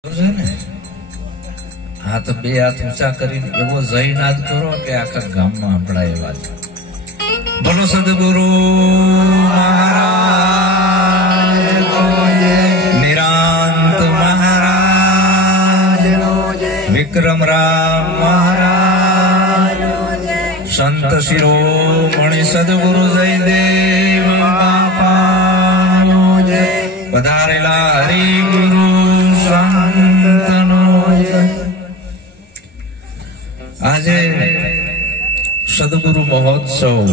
हाथ बे हाथ ऊंचा करीने एवो जयनाद करो के आखा गाममां संभळाय વાત। बोलो सद्गुरु महाराज नो जय, निरांत महाराज नो जय, विक्रम राम महाराज नो जय, संत शिरोमणि सद्गुरु जयदेव बापा नो जय, पधारेला हरि गुरु संत नो जय। આજે સદગુરુ મહોત્સવ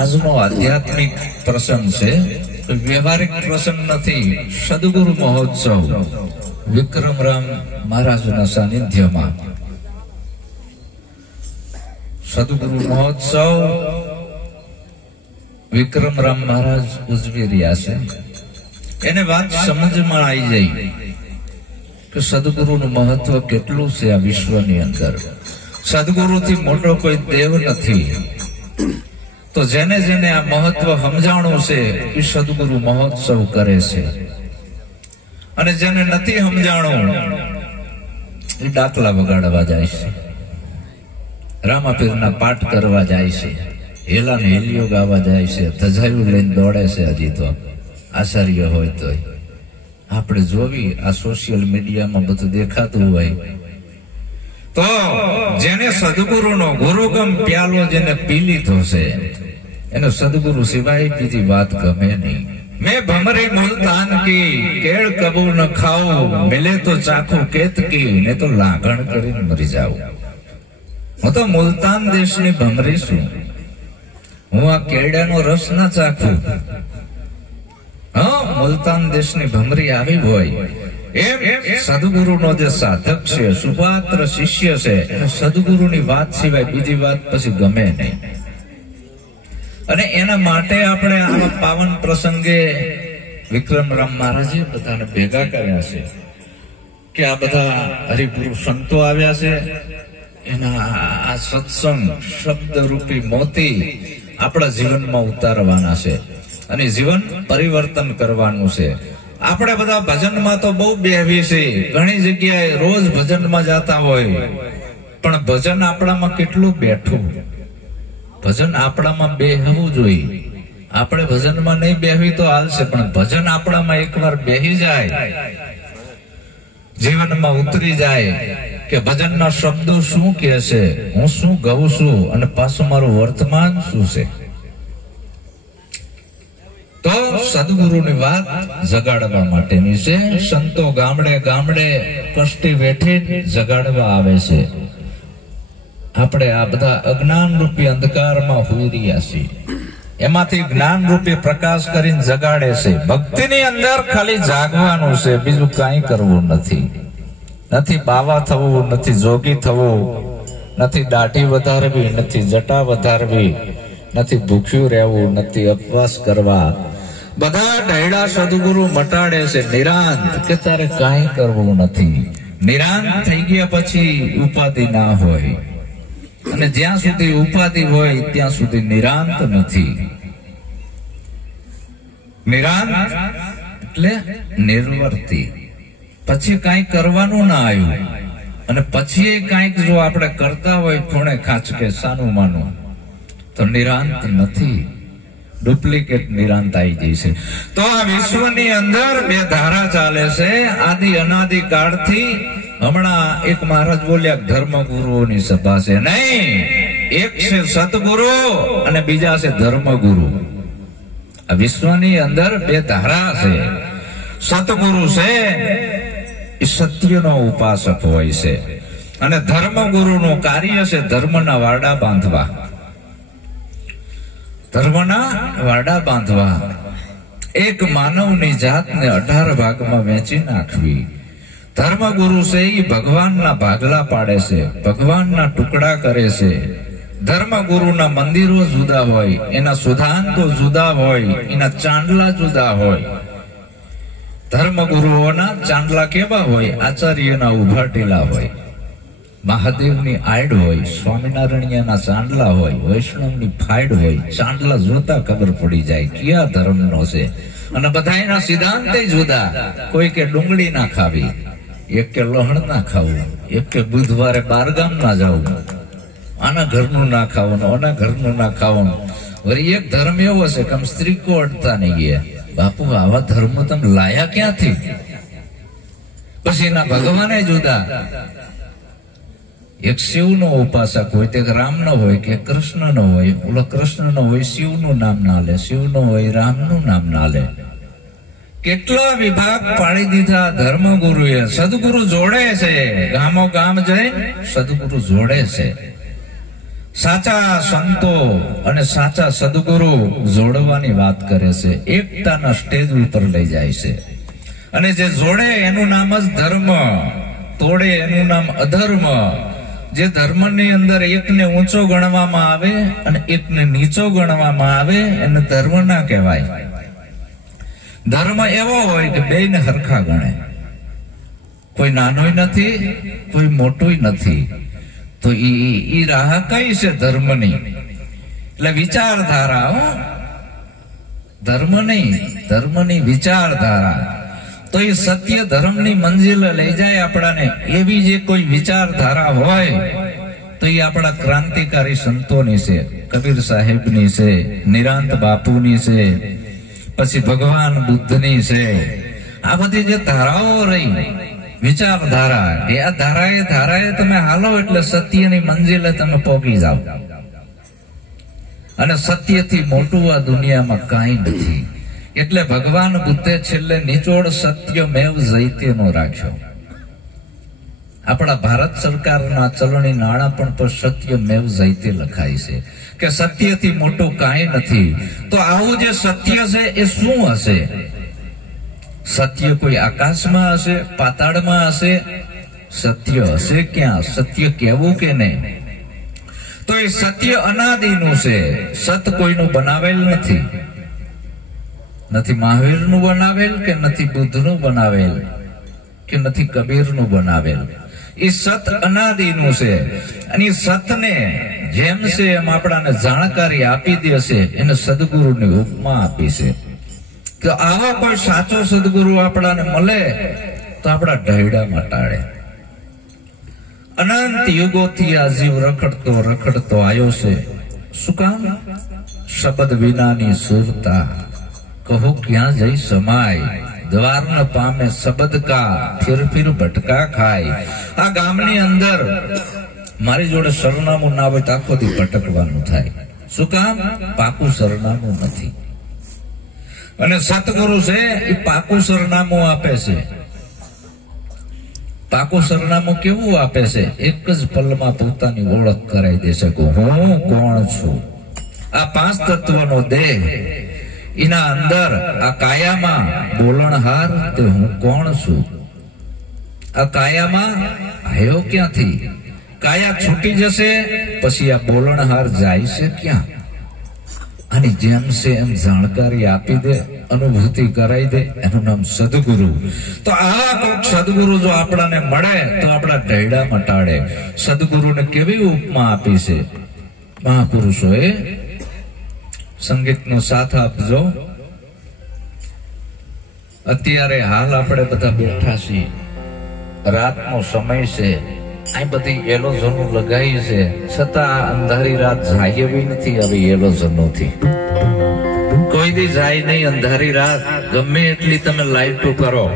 આજનો આધ્યાત્મિક પ્રસંગ છે, વ્યવહારિક પ્રસંગ નથી। સદગુરુ મહોત્સવ વિક્રમરામ મહારાજના સાનિધ્યમાં સદગુરુ મહોત્સવ વિક્રમરામ મહારાજ ઉજવી રહ્યા છે। એને વાત સમજમાં આવી જાય કે સદગુરુનું મહત્વ કેટલું છે આ વિશ્વની અંદર। સદગુરુથી મોટો કોઈ દેવ નથી। તો જેને જેને આ મહત્વ સમજાણું છે એ સદગુરુ મહોત્સવ કરે છે, અને જેને નથી સમજાણું એ ડાકલા વગાડવા જાય છે, રામાપીરના પાઠ કરવા જાય છે, હેલા ને હેલિયો ગાવા જાય છે, ધજાયું લઈને દોડે છે। હજી તો આચાર્ય હોય તોય આપણે જોવી આ સોશિયલ મીડિયામાં બધું દેખાતું હોય। તો જેને સદગુરુનો ગુરુગમ પ્યાલો જેને પી લીધો છે એને સદગુરુ સિવાય બીજી વાત ગમે નહીં। મેં ભમરી મુલતાન કી કેળ કબૂ ન ખાઉં, મિલે તો ચાખું કેતકી, ને તો લાગણ કરીને મરી જાઉં। હું તો મુલતાન દેશની ભમરી છું, હું આ કેળાનો રસ ના ચાખું। મુલતાન દેશની ભમરી આવી હોય એમ સદગુરુનો જે સાધક છે, સુપાત્ર શિષ્ય છે, એને સદગુરુની વાત સિવાય બીજી વાત પછી ગમે નહીં। અને એના માટે આપણે આ પાવન પ્રસંગે વિક્રમરામ મહારાજે બધાને ભેગા કર્યા છે કે આ બધા હરિપુરુષ સંતો આવ્યા છે, એના આ સત્સંગ શબ્દ રૂપી મોતી આપણા જીવનમાં ઉતારવાના છે અને જીવન પરિવર્તન કરવાનું છે। આપણે બધા ભજનમાં તો બહુ બેહવી છે, ઘણી જગ્યાએ રોજ ભજનમાં જતા હોય, પણ ભજન આપણામાં કેટલું બેઠું? ભજન આપણામાં બેહવું જોઈએ। આપણે ભજનમાં નહીં બેહવી તો હાલશે, પણ ભજન આપણામાં એકવાર બેહી જાય, જીવનમાં ઉતરી જાય કે ભજનના શબ્દો શું કહે છે, હું શું ગાઉં છું અને પાછું મારું વર્તમાન શું છે। તો સદગુરુની વાત જગાડવા માટેની છે। સંતો ગામડે ગામડે કષ્ટી વેઠી જગાડવા આવે છે। આપણે આ બધા અજ્ઞાન રૂપી અંધકારમાં હોઈ રહ્યા છીએ, એમાંથી જ્ઞાન રૂપી પ્રકાશ કરીને જગાડે છે। ભક્તિની અંદર ખાલી જાગવાનું છે, બીજું કાંઈ કરવું નથી। નથી બાવા થવું, નથી જોગી થવું, નથી દાઢી વધારવી, નથી જટા વધારવી, નથી ભૂખ્યું રહેવું, નથી ઉપવાસ કરવા। બધા ઢૈડા સદગુરુ મટાડે છે। નિરાંત કે તારે કાંઈ કરવું નથી। નિરાંત થઈ ગયા પછી ઉપાધિ ના હોય, અને જ્યાં સુધી ઉપાધિ હોય ત્યાં સુધી નિરાંત નથી। નિરાંત એટલે નિર્વર્તી, પછી કાંઈ કરવાનું ના આવ્યું, અને પછી કાંઈક જો આપણે કરતા હોય થોડે ખાંચકે સાનું માનું તો નિરાંત નથી, ડુપ્લિકેટ નિરાંત આવી ગઈ છે। તો આ વિશ્વની અંદર બે ધારા ચાલે છે આદિ અનાદિ કાળથી। હમણાં એક મહારાજ બોલ્યા ધર્મગુરુઓની સભા છે, નહીં, એક છે સતગુરુ અને બીજા છે ધર્મગુરુ। આ વિશ્વની અંદર બે ધારા છે। સતગુરુ છે એ સત્યનો ઉપાસક હોય છે, અને ધર્મગુરુનું કાર્ય છે ધર્મના વાડા બાંધવા। ધર્મના વાડા બાંધવા, એક માનવની જાતને 18 ભાગમાં વેચી નાખવી। ધર્મગુરુ છે એ ભગવાનના ભાગલા પાડે છે, ભગવાનના ટુકડા કરે છે। ધર્મગુરુના મંદિરો જુદા હોય, એના સુધાંતો જુદા હોય, એના ચાંદલા જુદા હોય। ધર્મગુરુઓના ચાંદલા કેવા હોય? આચાર્યના ઉભાટેલા હોય, મહાદેવની આડ હોય, સ્વામિનારાયણના ચાંદલા હોય, વૈષ્ણવની ફાઈડ હોય। ચાંદલા જોતા ખબર પડી જાય કયા ધર્મનો છે, અને બધાના સિદ્ધાંત જુદા। કોઈ કે ડુંગળી ના ખાવી, એક કે લહણ ના ખાવું, એક કે બુધવારે બારગામ ના જવું, આના ઘરનું ના ખાવાનું, આના ઘરનું ના ખાવાનું. વળી એક ધર્મ એવો છે કે સ્ત્રી કો અડતા નહીં ગયા. બાપુ આવા ધર્મ તમે લાયા ક્યાંથી? પછી એના ભગવાને જુદા. એક શિવનો ઉપાસક હોય તે રામનો હોય કે કૃષ્ણનો હોય, ઓલો કૃષ્ણનો હોય શિવનું નામ ના લે, શિવનો હોય રામનું નામ ના લે. કેટલા વિભાગ પાડી દીધા ધર્મગુરુએ. સદગુરુ જોડે છે, ગામો ગામ જઈ સદગુરુ જોડે છે. સાચા સંતો અને સાચા સદગુરુ જોડવાની વાત કરે છે, એકતાના સ્ટેજ ઉપર લઈ જાય છે. અને જે જોડે એનું નામ જ ધર્મ, તોડે એનું નામ અધર્મ. જે ધર્મની અંદર એકને ઊંચો ગણવામાં આવે અને એકને નીચો ગણવામાં આવે એને ધર્મ ના કહેવાય. ધર્મ એવો હોય કે બેયને હરખા ગણે, કોઈ નાનોય નથી, કોઈ મોટુંય નથી. તો ઈ રાહ કઈ છે ધર્મની? એટલે વિચારધારા, ધર્મ નહીં, ધર્મની વિચારધારા. તો એ સત્ય ધર્મની મંજિલે લઈ જાય આપણાને. એવી જે કોઈ વિચારધારા હોય તો એ આપણા ક્રાંતિકારી સંતોની છે, કબીર સાહેબની છે, નિરાંત બાપુની છે, પછી ભગવાન બુદ્ધની છે. આ બધી જે ધારાઓ રહી વિચારધારા, એ આ ધારાએ તમે હાલો એટલે સત્યની મંજિલે તમે પહોંચી જાઓ. અને સત્યથી મોટું આ દુનિયામાં કાંઈ નથી. એટલે ભગવાન બુદ્ધે છેલ્લે નિચોડ સત્યમેવ જયતેનો રાખ્યો. આપણા ભારત સરકારના ચલણી નાણાં પણ તો સત્યમેવ જયતે લખાય છે કે સત્યથી મોટું કાંઈ નથી. તો આવું જે સત્ય છે એ શું હશે? સત્ય કોઈ આકાશમાં હશે, પાતાળમાં હશે? સત્ય હશે ક્યાં? સત્ય કેવું કે નહીં? તો એ સત્ય અનાદિનું છે. સત કોઈનું બનાવેલ નથી. નથી મહાવીરનું બનાવેલ કે નથી બુદ્ધનું બનાવેલ કે નથી કબીરનું બનાવેલ. એ સત અનાદિનું છે. અને સતને જેમ છે એમ આપણાને જાણકારી આપી દે છે. એને સદગુરુની ઉપમા આપી છે. તો આવા કોઈ સાચો સદગુરુ આપણાને મળે તો આપણા ઢયડામાં ટાળે. અનંત યુગોથી આ જીવ રખડતો આવ્યો છે. શું કામ? શબ્દ વિનાની સુરતા કહો ક્યાં જઈ સમાય. દ્વાર ન પામે શબ્દ કા, ફિર ભટકા ખાય. આ ગામની અંદર મારી જોડે સરનામું ના હોય તો આખો દી ભટકવાનું થાય. શું કામ? પાકું સરનામું નથી. અને સતગુરુ છે એ પાકું સરનામું આપે છે. પાકું સરનામું કેવું આપે છે? એક જ પલમાં પોતાની ઓળખ કરાવી દેશે કે હું કોણ છું. આ પાંચ તત્વનો દેહ, એના અંદર આ કાયામાં બોલણહાર તે હું કોણ છું. આ કાયામાં આવ્યો ક્યાંથી? કાયા છૂટી જશે પછી આ બોલણહાર જાય છે ક્યાં? અને જેમ છે એમ જાણકારી આપી દે, અનુભૂતિ કરાવી દે, એનું નામ સદગુરુ. તો આવા કોઈક સદગુરુ જો આપણાને મળે તો આપણા ઢયડામાં ટાળે. સદગુરુને કેવી ઉપમા આપી છે મહાપુરુષોએ? સંગીતનો સાથ આપજો. અત્યારે હાલ આપણે બધા બેઠા છીએ, રાતનો સમય છે, આ બધી એલોઝોનો લગાવી છે, છતાં અંધારી રાત જાય એવી નથી. હવે એલોઝોનોથી કોઈ દી જાય નહીં અંધારી રાત. ગમે એટલી તમે લાઈટો કરો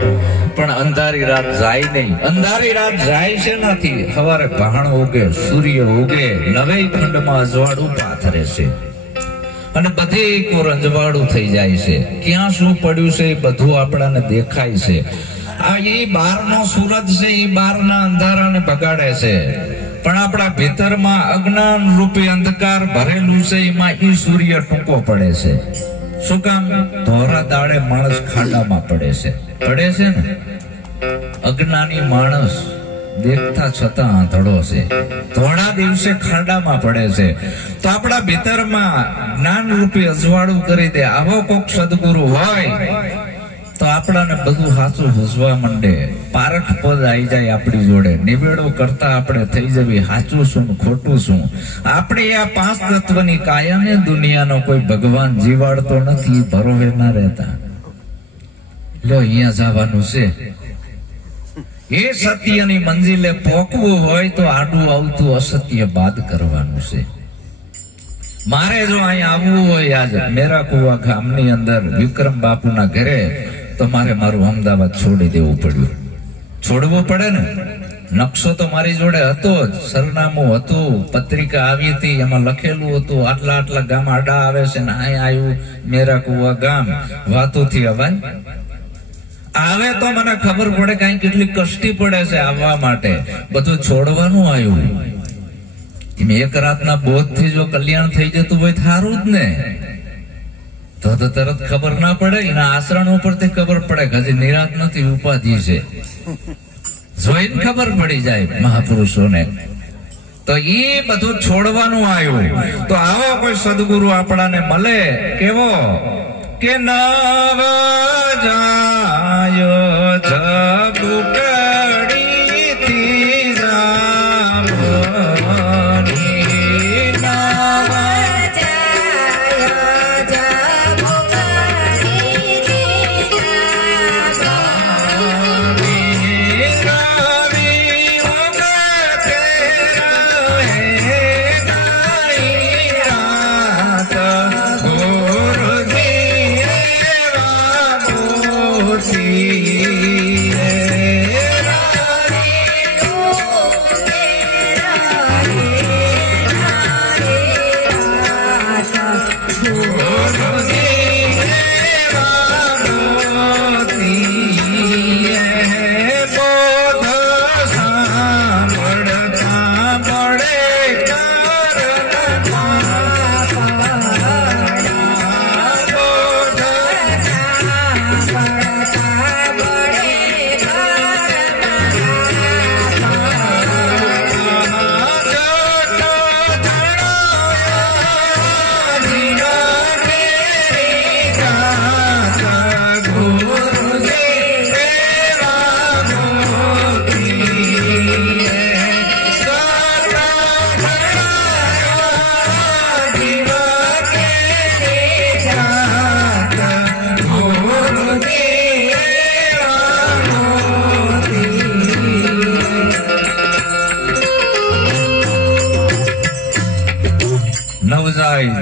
પણ અંધારી રાત જાય નહીં. અંધારી રાત જાય છે નથી. સવારે ભાણ ઉગે, સૂર્ય ઉગે, નવે ખંડમાં અજવાળું પાથરે છે અને બધી રંજવાળું થઈ જાય છે. ક્યાં શું પડ્યું છે એ બધું આપણાને દેખાય છે. આ એ બહારનો સૂરજ છે એ બહારના અંધારાને બગાડે છે, પણ આપણા ભીતરમાં અજ્ઞાન રૂપી અંધકાર ભરેલું છે, એમાં ઈ સૂર્ય ટૂંકો પડે છે. શું કામ? ધોરા દાડે માણસ ખાડામાં પડે છે ને. અજ્ઞાની માણસ દેખતા છતાં આંધળો છે, ધોળા દિવસે ખાડામાં પડે છે. તો આપણા ભીતરમાં જ્ઞાન રૂપી અજવાળું કરી દે. આવો કોક સદગુરુ હોય તો આપણાને બધું સાચું ભૂસવા માંડે. પારખ પદ આવી જાય આપણી જોડે. નિવેડો કરતા આપણે થઈ જવી સાચું શું ખોટું શું. આપણે આ પાંચ તત્વની કાયમે દુનિયાનો કોઈ ભગવાન જીવાડતો નથી. ભરોવે ના રહેતા. લો અહીંયા જવાનું છે, એ સત્યની મંજિલે પોકવું હોય તો આડું આવતું અસત્ય બાદ કરવાનું છે. મારે જો અહીંયા આવવું હોય આજ મેરા કુવા ગામની અંદર વિક્રમ બાપુના ઘરે, તો મારે મારું અમદાવાદ છોડી દેવું પડ્યું. છોડવું પડે ને. નકશો તો મારી જોડે હતો જ, સરનામું હતું, પત્રિકા આવી હતી, એમાં લખેલું હતું આટલા આટલા ગામ આડા આવે છે ને અહીંયા આવ્યું મેરા કુવા ગામ. વાતોથી અવાય આવે તો મને ખબર પડે કઈ કેટલી કષ્ટી પડે છે આવવા માટે. બધું છોડવાનું આવ્યું. એક રાતના બોધ થી જો કલ્યાણ થઈ જતું હોય સારું જ ને, તો તરત ખબર ના પડે. એના આચરણ ઉપરથી ખબર પડે કે હજી નિરાત નથી, ઉપાધિ છે. જોઈને ખબર પડી જાય મહાપુરુષોને. તો એ બધું છોડવાનું આવ્યું. તો આવો કોઈ સદગુરુ આપણાને મળે, કેવો કે નવ જાયો જગુકડી થી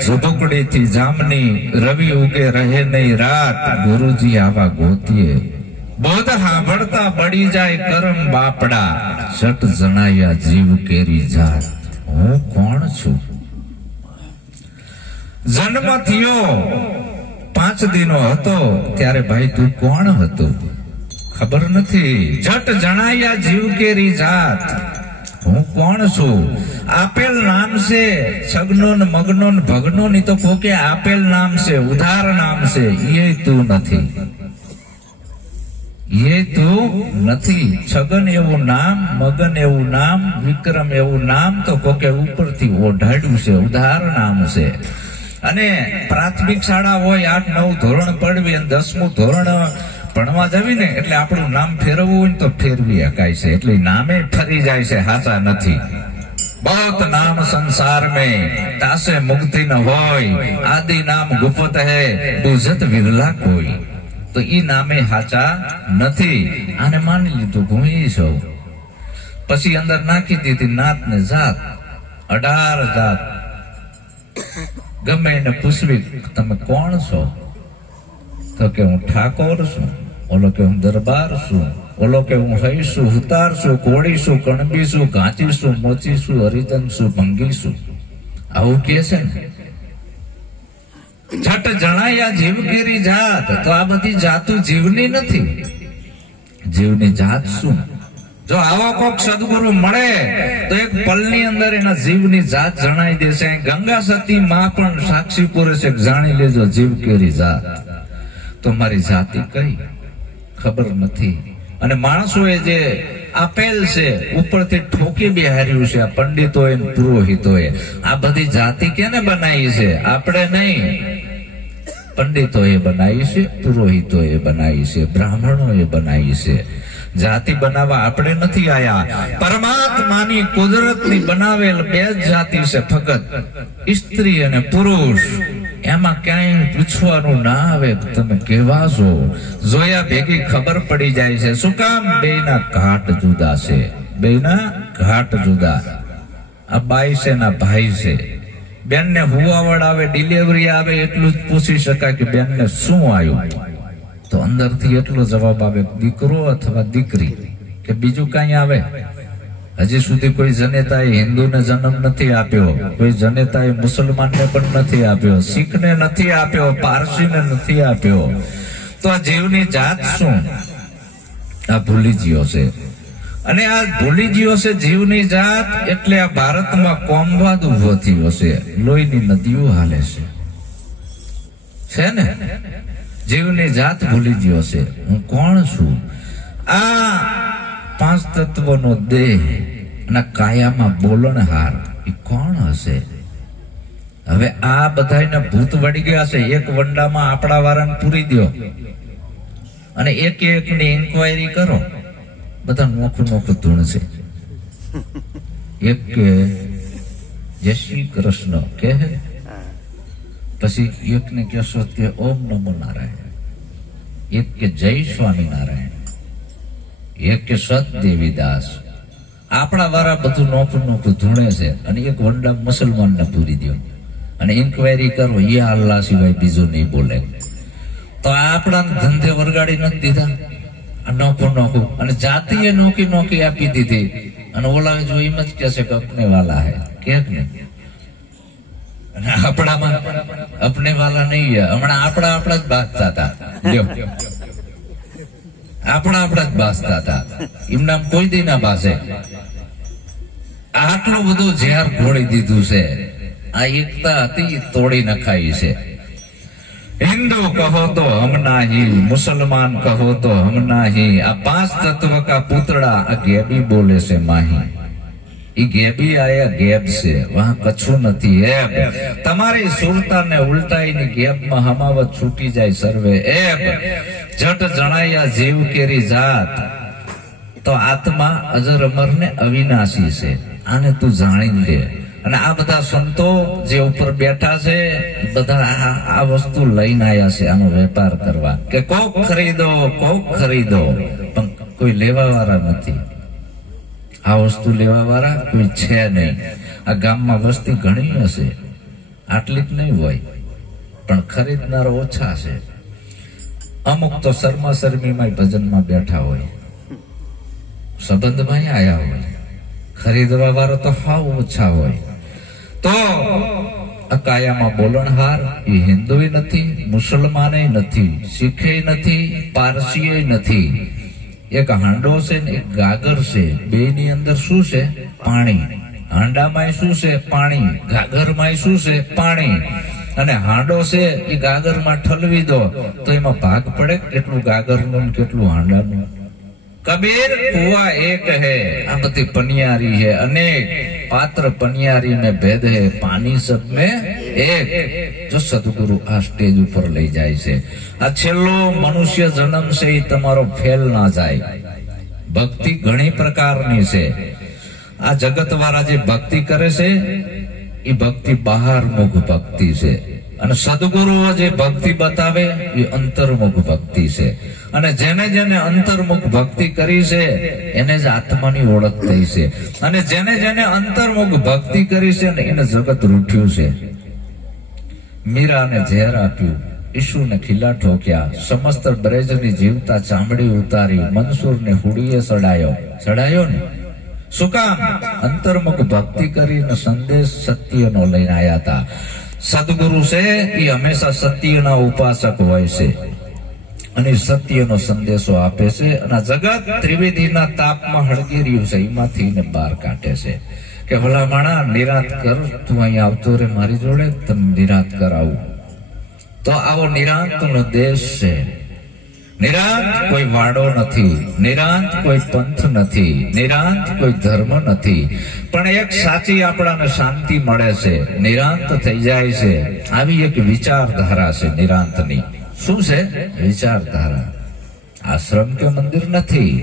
ઝુંપડી થી જામની રવિ ઉગે રહે નહીં રાત. ગુરુજી આવા ગોતીએ બોધ સાંભળતા બળી જાય કરમ બાપડા. સટ જણાયા જીવ કેરી જાત. હું કોણ છું? જન્મ થયો 5 દિનો હતો ત્યારે ભાઈ તું કોણ હતો? ખબર નથી. જટ જણાયા જીવ કેરી જાત. હું કોણ છું? આપેલ નામ છે સગનો ને મગનો ને ભગનો ની, તો કોકે આપેલ નામ છે, ઉધાર નામ છે. એ તું નથી, એ તું નથી. છગન એવું નામ, મગન એવું નામ, વિક્રમ એવું નામ તો કોકે ઉપરથી ઓઢાડ્યું છે, ઉધાર નામ છે. અને પ્રાથમિક શાળા હોય 8-9 ધોરણ પડવી અને 10મું ધોરણ ભણવા જવી ને એટલે આપણું નામ ફેરવવું હોય તો ફેરવી શકાય છે. એટલે નામે ફરી જાય છે, સાચા નથી. बहुत नाम संसार में तासे मुक्ति न होय. आदि नाम गुप्त है दूजत विरला कोई. तो ई नामे हाचा નથી. આને માની લીધું હું ઈ છું. પછી અંદર નાખી દીધી નાત ને જાત, 18 જાત. ગમે એને પૂછવી તમે કોણ છો? તો કે હું ઠાકોર છું, ઓલો કે હું દરબાર છું, ઓલો કે હું હઈ છું, હુતાર છું, કોળી છું, કણબી છું, ઘાંચી છું, મોચી છું, હરિજન છું, ભંગી છું. આવું કે છે ને. છટ જણાયા જીવ કેરી જાત. તો આ બધી જાતું જીવની નથી. જીવની જાત શું? જો આવો કોક સદગુરુ મળે તો એક પલની અંદર એના જીવની જાત જણાઈ દેશે. ગંગા સતી માં પણ સાક્ષી પૂરે છે, જાણી લેજો જીવ કેરી જાત. તો મારી જાતિ કઈ ખબર નથી. અને માણસોએ જે આપેલ છે ઉપરથી ઠોકી બિહાર્યું છે આ પંડિતોએ પુરોહિતોએ. આ બધી જાતિ કેને બનાવી છે? આપણે નહીં, પંડિતોએ બનાવી છે, પુરોહિતોએ બનાવી છે, બ્રાહ્મણોએ બનાવી છે. જાતિ બનાવવા આપણે નથી આયા. પરમાત્માની કુદરતની બનાવેલ 2 જ જાતિ છે ફક્ત, સ્ત્રી અને પુરુષ. એમાં ક્યાંય પૂછવાનું ના આવે તમે કેવા છો, જોયા ભેગી ખબર પડી જાય છે. શું કામ? બેના ઘાટ જુદા છે, બેના ઘાટ જુદા. આ બાઈ છે ના ભાઈ છે. બેન ને હુવાવડ આવે, ડિલિવરી આવે, એટલું જ પૂછી શકાય કે બેન ને શું આવ્યું, તો અંદરથી એટલો જવાબ આવે દીકરો અથવા દીકરી, કે બીજું કઈ આવે. હજી સુધી કોઈ જનેતાએ હિન્દુને જન્મ નથી આપ્યો, કોઈ જનેતાએ મુસલમાનને પણ નથી આપ્યો, શીખને નથી આપ્યો, પારસીને નથી આપ્યો. તો આ જીવની જાત શું? આ ભૂલી ગયો છે. અને આ ભૂલી ગયો છે જીવની જાત, એટલે આ ભારતમાં કોમવાદ ઉભો થયો છે, લોહીની નદીઓ હાલે છે ને. જીવની જાત ભૂલી ગયો છે. હું કોણ છું? આ પાંચ તત્વનો દેહ અને કાયામાં બોલણહાર એ કોણ હશે? હવે આ બધાને ભૂત વળી ગયા છે. એક વંડામાં આપણા વારાને પૂરી દો અને એક એક ની ઇન્કવાયરી કરો, બધા નોખું નોખું ધૂણ છે. એક કે જય શ્રી કૃષ્ણ કે, પછી એકને કહેશો કે ઓમ નમો નારાયણ, એક કે જય સ્વામિનારાયણ, એક કે સત દેવીદાસ. આપણા વાળા બધું નોખું નોખું ધૂણે છે. અને એક વંડા મુસલમાનને પૂરી દો અને ઇન્કવાયરી કરો, એ અલ્લાહ સિવાય બીજું નહીં બોલે. તો આપણા ધંધે વરગાડી નથી દીધા નોખું નોખું, અને જાતિએ નોખી નોખી આપી દીધી. અને ઓલા જો એમ જ કે છે કે અપને વાલા હે, કે નહીં? અને આપણામાં અપને વાલા નહીં. હમણાં આપણા જ બાંધતા હતા, આપણા જ બાસતા હતા. એમના કોઈ દી ના બાસે. આટલું બધું ઝેર ઘોળી દીધું છે. આ એકતા હતી તોડી નખાઈ છે. હિન્દુ કહો તો હમ નહીં, મુસલમાન કહો તો હમ નહીં. આ પાંચ તત્વ કા પૂતળા આ ગેબી બોલે છે માહી. એ ગેબી આયા ગેબ છે, વહાં કછું નથી એબ. તમારી સુરતાને ઉલટાઈની ગેબમાં હમાવત છૂટી જાય સર્વે એબ. જટ જણાયા જીવ કેરી જાત, તો આત્મા અજર અમર ને અવિનાશી છે. આને તું જાણી લે. અને આ બધા સંતો જે ઉપર બેઠા છે, બધા આ વસ્તુ લઈને આવ્યા છે આનો વેપાર કરવા, કે કોક ખરીદો, પણ કોઈ લેવા વાળા નથી. આ વસ્તુ લેવા વાળા કોઈ છે નહીં. આ ગામમાં વસ્તી ઘણી હશે, આટલી જ નહીં હોય, પણ ખરીદનાર ઓછા છે. અમુક તો શર્મા શર્મીમાં ભજનમાં બેઠા હોય, સંબંધમાં આયા હોય, ખરીદવા વાળા તો હાવ ઓછા હોય. તો આ કાયામાં બોલણહાર એ હિન્દુય નથી, મુસલમાને નથી, શીખે નથી, પારસીએ નથી. એક હાંડો છે ને એક ગાગર છે. બે ની અંદર શું છે? પાણી. હાંડામાં શું છે? પાણી. ગાગરમાં શું છે? પાણી. અને હાંડો છે એ ગાગરમાં ઠલવી દો તો એમાં ભાગ પડે, કેટલું ગાગરનું કેટલું હાંડાનું. કબીર કુવા એક હૈ, આ બધી પનિયારી है अनेक, पात्र पनियारी में भेद है, पानी सब में एक. जो सदगुरु આ સ્ટેજ ઉપર લઈ જાય છે. આ છેલ્લો મનુષ્ય જન્મ છે એ તમારો ફેલ ના જાય. ભક્તિ ઘણી પ્રકારની છે. આ જગત વાળા જે ભક્તિ કરે છે એ ભક્તિ બહારમુખ ભક્તિ છે, અને સદગુરુઓ જે ભક્તિ બતાવે એ અંતર્મુખ ભક્તિ છે. અને જેને જેને અંતર્મુખ ભક્તિ કરી છે એને જ આત્માની ઓળખ થઈ છે. અને જેને જેને અંતર્મુખ ભક્તિ કરી છે ને એને જગત રૂઠ્યું છે. મીરાને ઝેર આપ્યું, ઈશુને ખીલા ઠોક્યા, સમસ્ત બ્રેજની જીવતા ચામડી ઉતારી, મનસુરને હુડીએ ચડાયો ને. શું કામ? અંતર્મુખ ભક્તિ કરીને સંદેશ સત્યનો લઈને આવ્યા હતા. સદગુરુ છે એ હંમેશા સત્યના ઉપાસક હોય છે અને સત્યનો સંદેશો આપે છે. અને જગત ત્રિવેદીના તાપમાં હળગી રહ્યું છે, એમાંથી ને બહાર કાઢે છે કે ભલા માણા નિરાત કર, તું અહીંયા આવતો રે મારી જોડે, તને નિરાત કરાવું. તો આવો નિરાંતનો દેશ છે. નિરાંત કોઈ વાડો નથી, નિરાંત કોઈ પંથ નથી, નિરાંત કોઈ ધર્મ નથી, પણ એક સાચી આપણાને શાંતિ મળે છે, નિરાંત થઈ જાય છે. આવી એક વિચારધારા છે નિરાંતની. શું છે? વિચારધારા. આશ્રમ કે મંદિર નથી,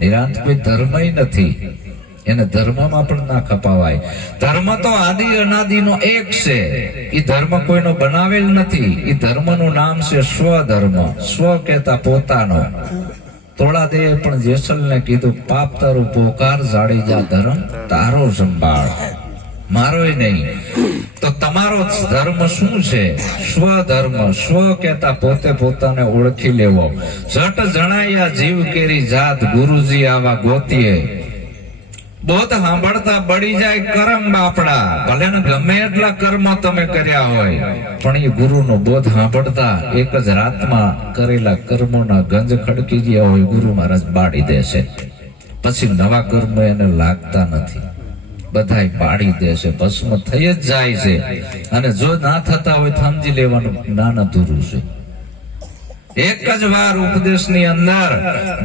નિરાંત કોઈ ધર્મય નથી. એને ધર્મમાં પણ ના ખપાવાય. ધર્મ તો આદિ અનાદિનો એક છે. એ ધર્મ કોઈનો બનાવેલ નથી. એ ધર્મનું નામ છે સ્વધર્મ. સ્વ કહેતા પોતાનો. તોળાદેવે પણ જેસલને કીધું, પાપ તારું પોકાર જાડેજા ધર્મ તારો સંભાળ, મારોય નહીં. તો તમારો ધર્મ શું છે? સ્વધર્મ. સ્વ કહેતા પોતે પોતાને ઓળખી લેવો. જટ જણાયા જીવ કેરી જાત, ગુરુજી આવા ગોતીએ. બોધ સાંભળતા બળી જાય કરમ બાપડા. ભલે ને ગમે એટલા કર્મ તમે કર્યા હોય, પણ એ ગુરુનો બોધ સાંભળતા એક જ રાતમાં કરેલા કર્મોના ગંજ ખડકી ગયા હોય, ગુરુ મહારાજ બાળી દેશે. પછી નવા કર્મ એને લાગતા નથી, બધાય બાળી દેશે, ભસ્મ થઈ જ જાય છે. અને જો ના થતા હોય સમજી લેવાનું જ્ઞાન અધૂરું છે. એક જ વાર ઉપદેશની અંદર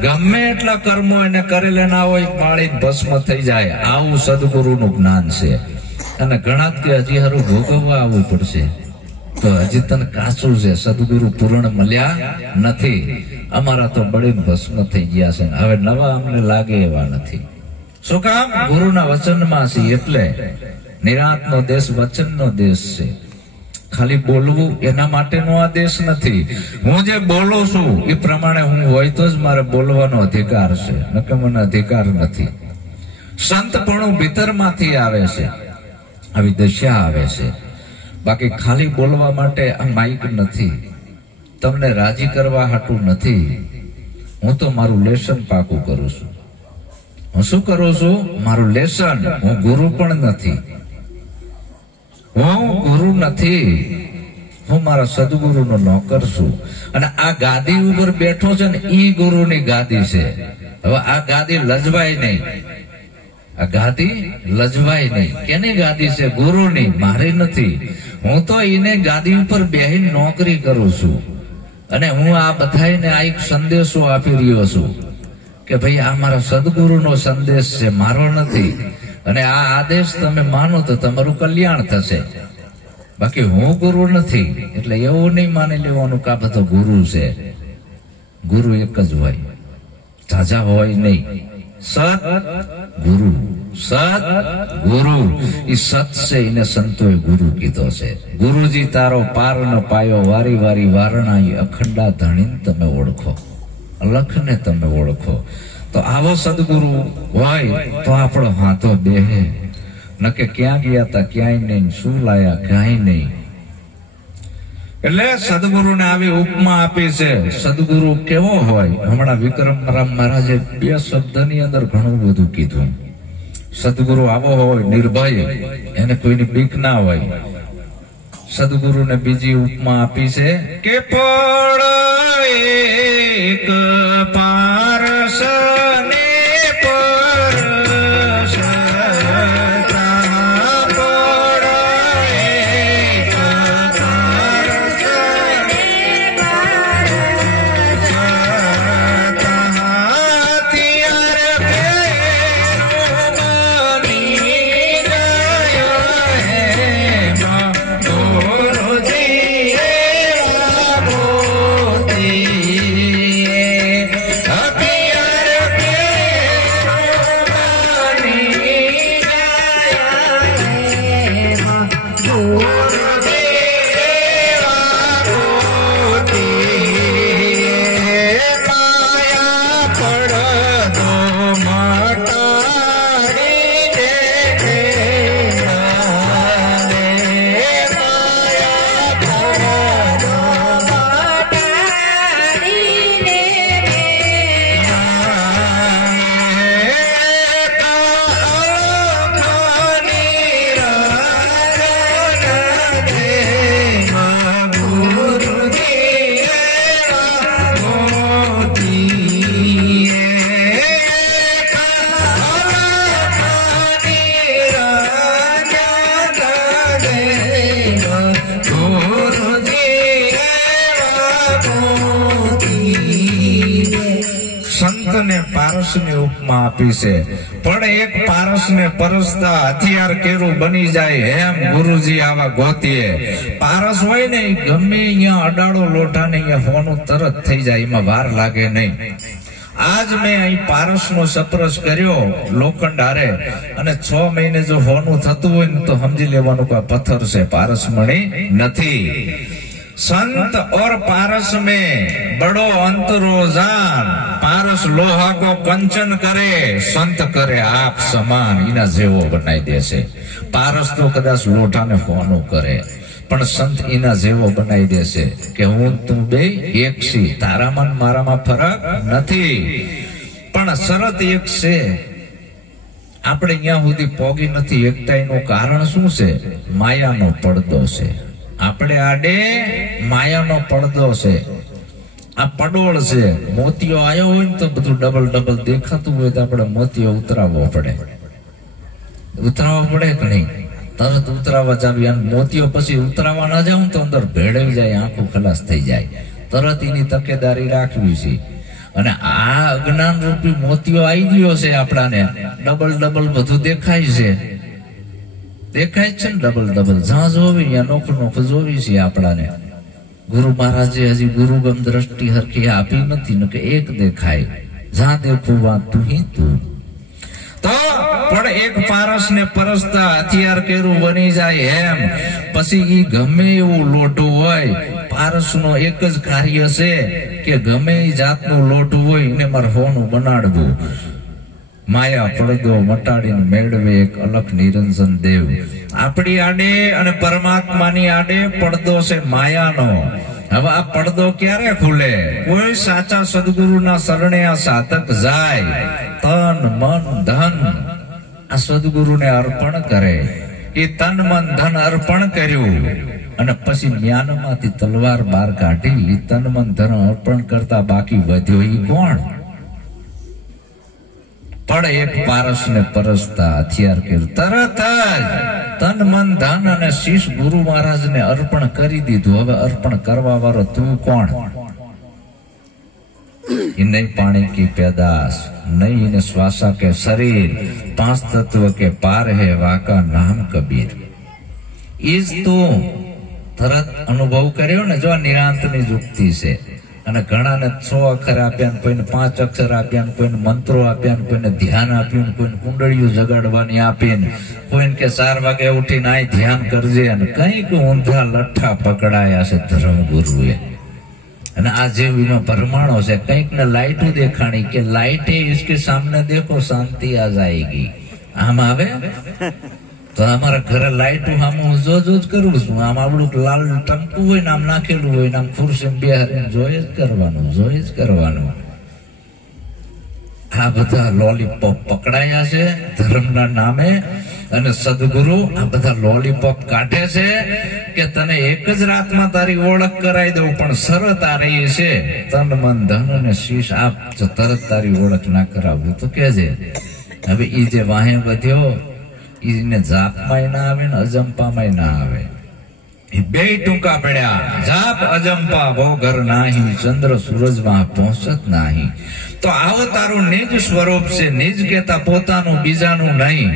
ગમે એટલા કર્મો એને કરેલા ના હોય, બાળી ભસ્મ થઈ જાય. આવું સદગુરુનું જ્ઞાન છે. અને ઘણા કે હજી હારું ભોગવવા આવવું પડશે, તો હજી તને કાચું છે, સદગુરુ પૂર્ણ મળ્યા નથી. અમારા તો બળીને ભસ્મ થઈ ગયા છે, હવે નવા અમને લાગે એવા નથી. શું કામ? ગુરુના વચનમાં છે. એટલે નિરાંતનો દેશ વચનનો દેશ છે. ખાલી બોલવું એના માટેનો આ દેશ નથી. હું જે બોલું છું એ પ્રમાણે હું હોય તો જ મારે બોલવાનો અધિકાર છે, નકે મને અધિકાર નથી. સંતપણું ભીતરમાંથી આવે છે, આવી દશા આવે છે. બાકી ખાલી બોલવા માટે આ માઇક નથી, તમને રાજી કરવા હાટું નથી. હું તો મારું લેસન પાકું કરું છું. હું શું કરું છું? મારું લેસન. હું ગુરુ પણ નથી, હું ગુરુ નથી, હું મારા સદગુરુનો નોકર છું. અને આ ગાદી ઉપર બેઠો છે ને, ઈ ગુરુની ગાદી છે. હવે આ ગાદી લજવાય નહીં, આ ગાદી લજવાય નહીં. કેની ગાદી છે? ગુરુની, મારી નથી. હું તો એને ગાદી ઉપર બેહીને નોકરી કરું છું. અને હું આ બધાને આ એક સંદેશો આપી રહ્યો છું કે ભાઈ આ મારા સદગુરુનો સંદેશ છે, મારો નથી. અને આ આદેશ તમે માનો તો તમારું કલ્યાણ થશે. બાકી હું ગુરુ નથી. એટલે એવું નહીં માની લેવાનું કે આ બધો ગુરુ છે. ગુરુ એક જ હોય, ઝાઝા હોય નહીં. સત ગુરુ, સત ગુરુ. એ સત છે, એને સંતોએ ગુરુ કીધો છે. ગુરુજી તારો પાર ન પાયો, વારી વારી વારણા અખંડા ધણીને તમે ઓળખો, અલખને તમે ઓળખો. તો આવો સદગુરુ હોય તો આપણો હાથો બેહે. નકે ક્યાં ગયા હતા ક્યાંય નહીં, શું લાયા ક્યાંય નહીં. એટલે સદગુરુને આવી ઉપમા આપી છે. સદગુરુ કેવો હોય? હમણાં વિક્રમરામ મહારાજે 2 શબ્દની અંદર ઘણું બધું કીધું. સદગુરુ આવો હોય, નિર્ભય, એને કોઈની બીક ના હોય. સદગુરુને બીજી ઉપમા આપી છે કે પડ એક પારસ ને પરસ, સંતને પારસની ઉપમા આપી છે. પણ એક પારસને પરસતા હથિયાર કેરું બની જાય એમ ગુરુજી આવા ગોતીએ. પારસ હોય ને ગમે અહીંયા અડાડો લોઢા ને અહીંયા હોનું તરત થઈ જાય, એમાં વાર લાગે નહીં. આજ મેં અહીં પારસનો સપરસ કર્યો લોખંડ હારે, અને 6 મહિને જો હોનું થતું હોય ને તો સમજી લેવાનું કે આ પથ્થર છે, પારસ મણી નથી. संत और पारस में बड़ो अंतरो जान, पारस लोहा को कंचन करे, संत करे आप समान. इना जेवो बनाई देशे. पारस तो कदाच लोटा ने होनो करे, पण संत इना जेवो बनाई देशे के हूँ तू बे एक छी, तारामा ने मारामा फरक नथी, पण शरत एक छे. આપણે અહીંયા સુધી પોગી નથી એકતા, એનું કારણ શું છે? માયાનો પડદો છે. આપણે આડે માયાનો પડદો છે, આ પડોળ છે. મોતિયો આવ્યો હોય ને તો બધું ડબલ ડબલ દેખાતું હોય તો આપણે મોતિયો ઉતરાવવો પડે કે નહીં? તરત ઉતરાવવા જાવી, અને મોતિયો પછી ઉતરાવવા ના જાવ તો અંદર ભેળવી જાય, આંખો ખલાસ થઈ જાય. તરત એની તકેદારી રાખવી છે. અને આ અજ્ઞાન રૂપી મોતિયો આવી ગયો છે આપણાને, ડબલ ડબલ બધું દેખાય છે ને ડબલ ડબલ. જ્યાં જોવી ત્યાં નોખ નોખ જોવી છે આપણાને. ગુરુ મહારાજે હજી ગુરુગમ દ્રષ્ટિ હરખી આપી નથી ને કે એક દેખાય, જ્યાં દેખું વાં તું હી તું. તો પણ એક પારસ ને પરસતા હથિયાર કેરું બની જાય એમ. પછી ઈ ગમે એવું લોટું હોય, પારસ નો એક જ કાર્ય છે કે ગમે એ જાતનું લોટું હોય એને મારે હોનું બનાડવું. માયા પડદો મટાડીને મેળવે એક અલખ નિરંજન દેવ. આપણી આડે અને પરમાત્માની આડે પડદો છે માયાનો. હવે આ પડદો ક્યારે ખુલે? કોઈ સાચા સદગુરુના શરણે આ સાધક જાય, તન મન ધન આ સદગુરુને અર્પણ કરે. એ તન મન ધન અર્પણ કર્યું અને પછી જ્ઞાનમાંથી તલવાર બહાર કાઢી તન મન ધન અર્પણ કરતા બાકી વધ્યો ઈ કોણ? પણ એક પારસ ને પરસતા હથિયાર કર્યું. તરત જ તન મન ધન અને શીશ ગુરુ મહારાજ ને અર્પણ કરી દીધું. હવે અર્પણ કરવા વાળો તું કોણ? नहीं पानी की पैदाश, नहीं इन श्वासा के शरीर, 5 तत्व के पार है वाका नाम कबीर. इस तो તરત અનુભવ કર્યો ને. જો નિરાંત ની યુક્તિ છે. અને ઘણાને 6 અક્ષર આપ્યા, કોઈને 5 અક્ષર આપ્યા, કોઈને મંત્રો આપ્યા, કોઈને ધ્યાન આપ્યું, કોઈને કુંડળીઓ જગાડવાની આપીને, કોઈને કે 4 વાગે ઉઠીને આ ધ્યાન કરજે. અને કઈક ઊંધા લઠ્ઠા પકડાયા છે ધર્મગુરુએ. અને આ જેવીમાં પરમાણો છે. કઈક ને લાઈટું દેખાણી કે લાઈટે इसके सामने देखो शांति आ जाएगी. આમ આવે તો અમારા ઘરે લાઈટું આમ હું જો જ કરું છું. આમ આવડું લાલ ટંકું હોય ને આમ નાખેલું હોય ને આમ ખુરશી બેહારીને જોઈ જ કરવાનું. આ બધા લોલીપોપ પકડાયા છે ધર્મના નામે. અને સદગુરુ આ બધા લોલીપોપ કાઢે છે કે તને એક જ રાતમાં તારી ઓળખ કરાવી દઉં, પણ શરત આ રહી છે તન મન ધન અને શીશ આપ. જો તરત તારી ઓળખ ના કરાવું તો કેજે. હવે ઈ જે વાહે વધ્યો એને જાપમાં ના આવે ને અજંપામાં ના આવે. એ બે ટૂંકા પડ્યા. જાપ અજંપા વો ઘર નાહી, ચંદ્ર સૂરજમાં પહોંચત નાહી. તો આવો તારું નિજ સ્વરૂપ છે. નિજ કેતા પોતાનું, બીજાનું નહીં.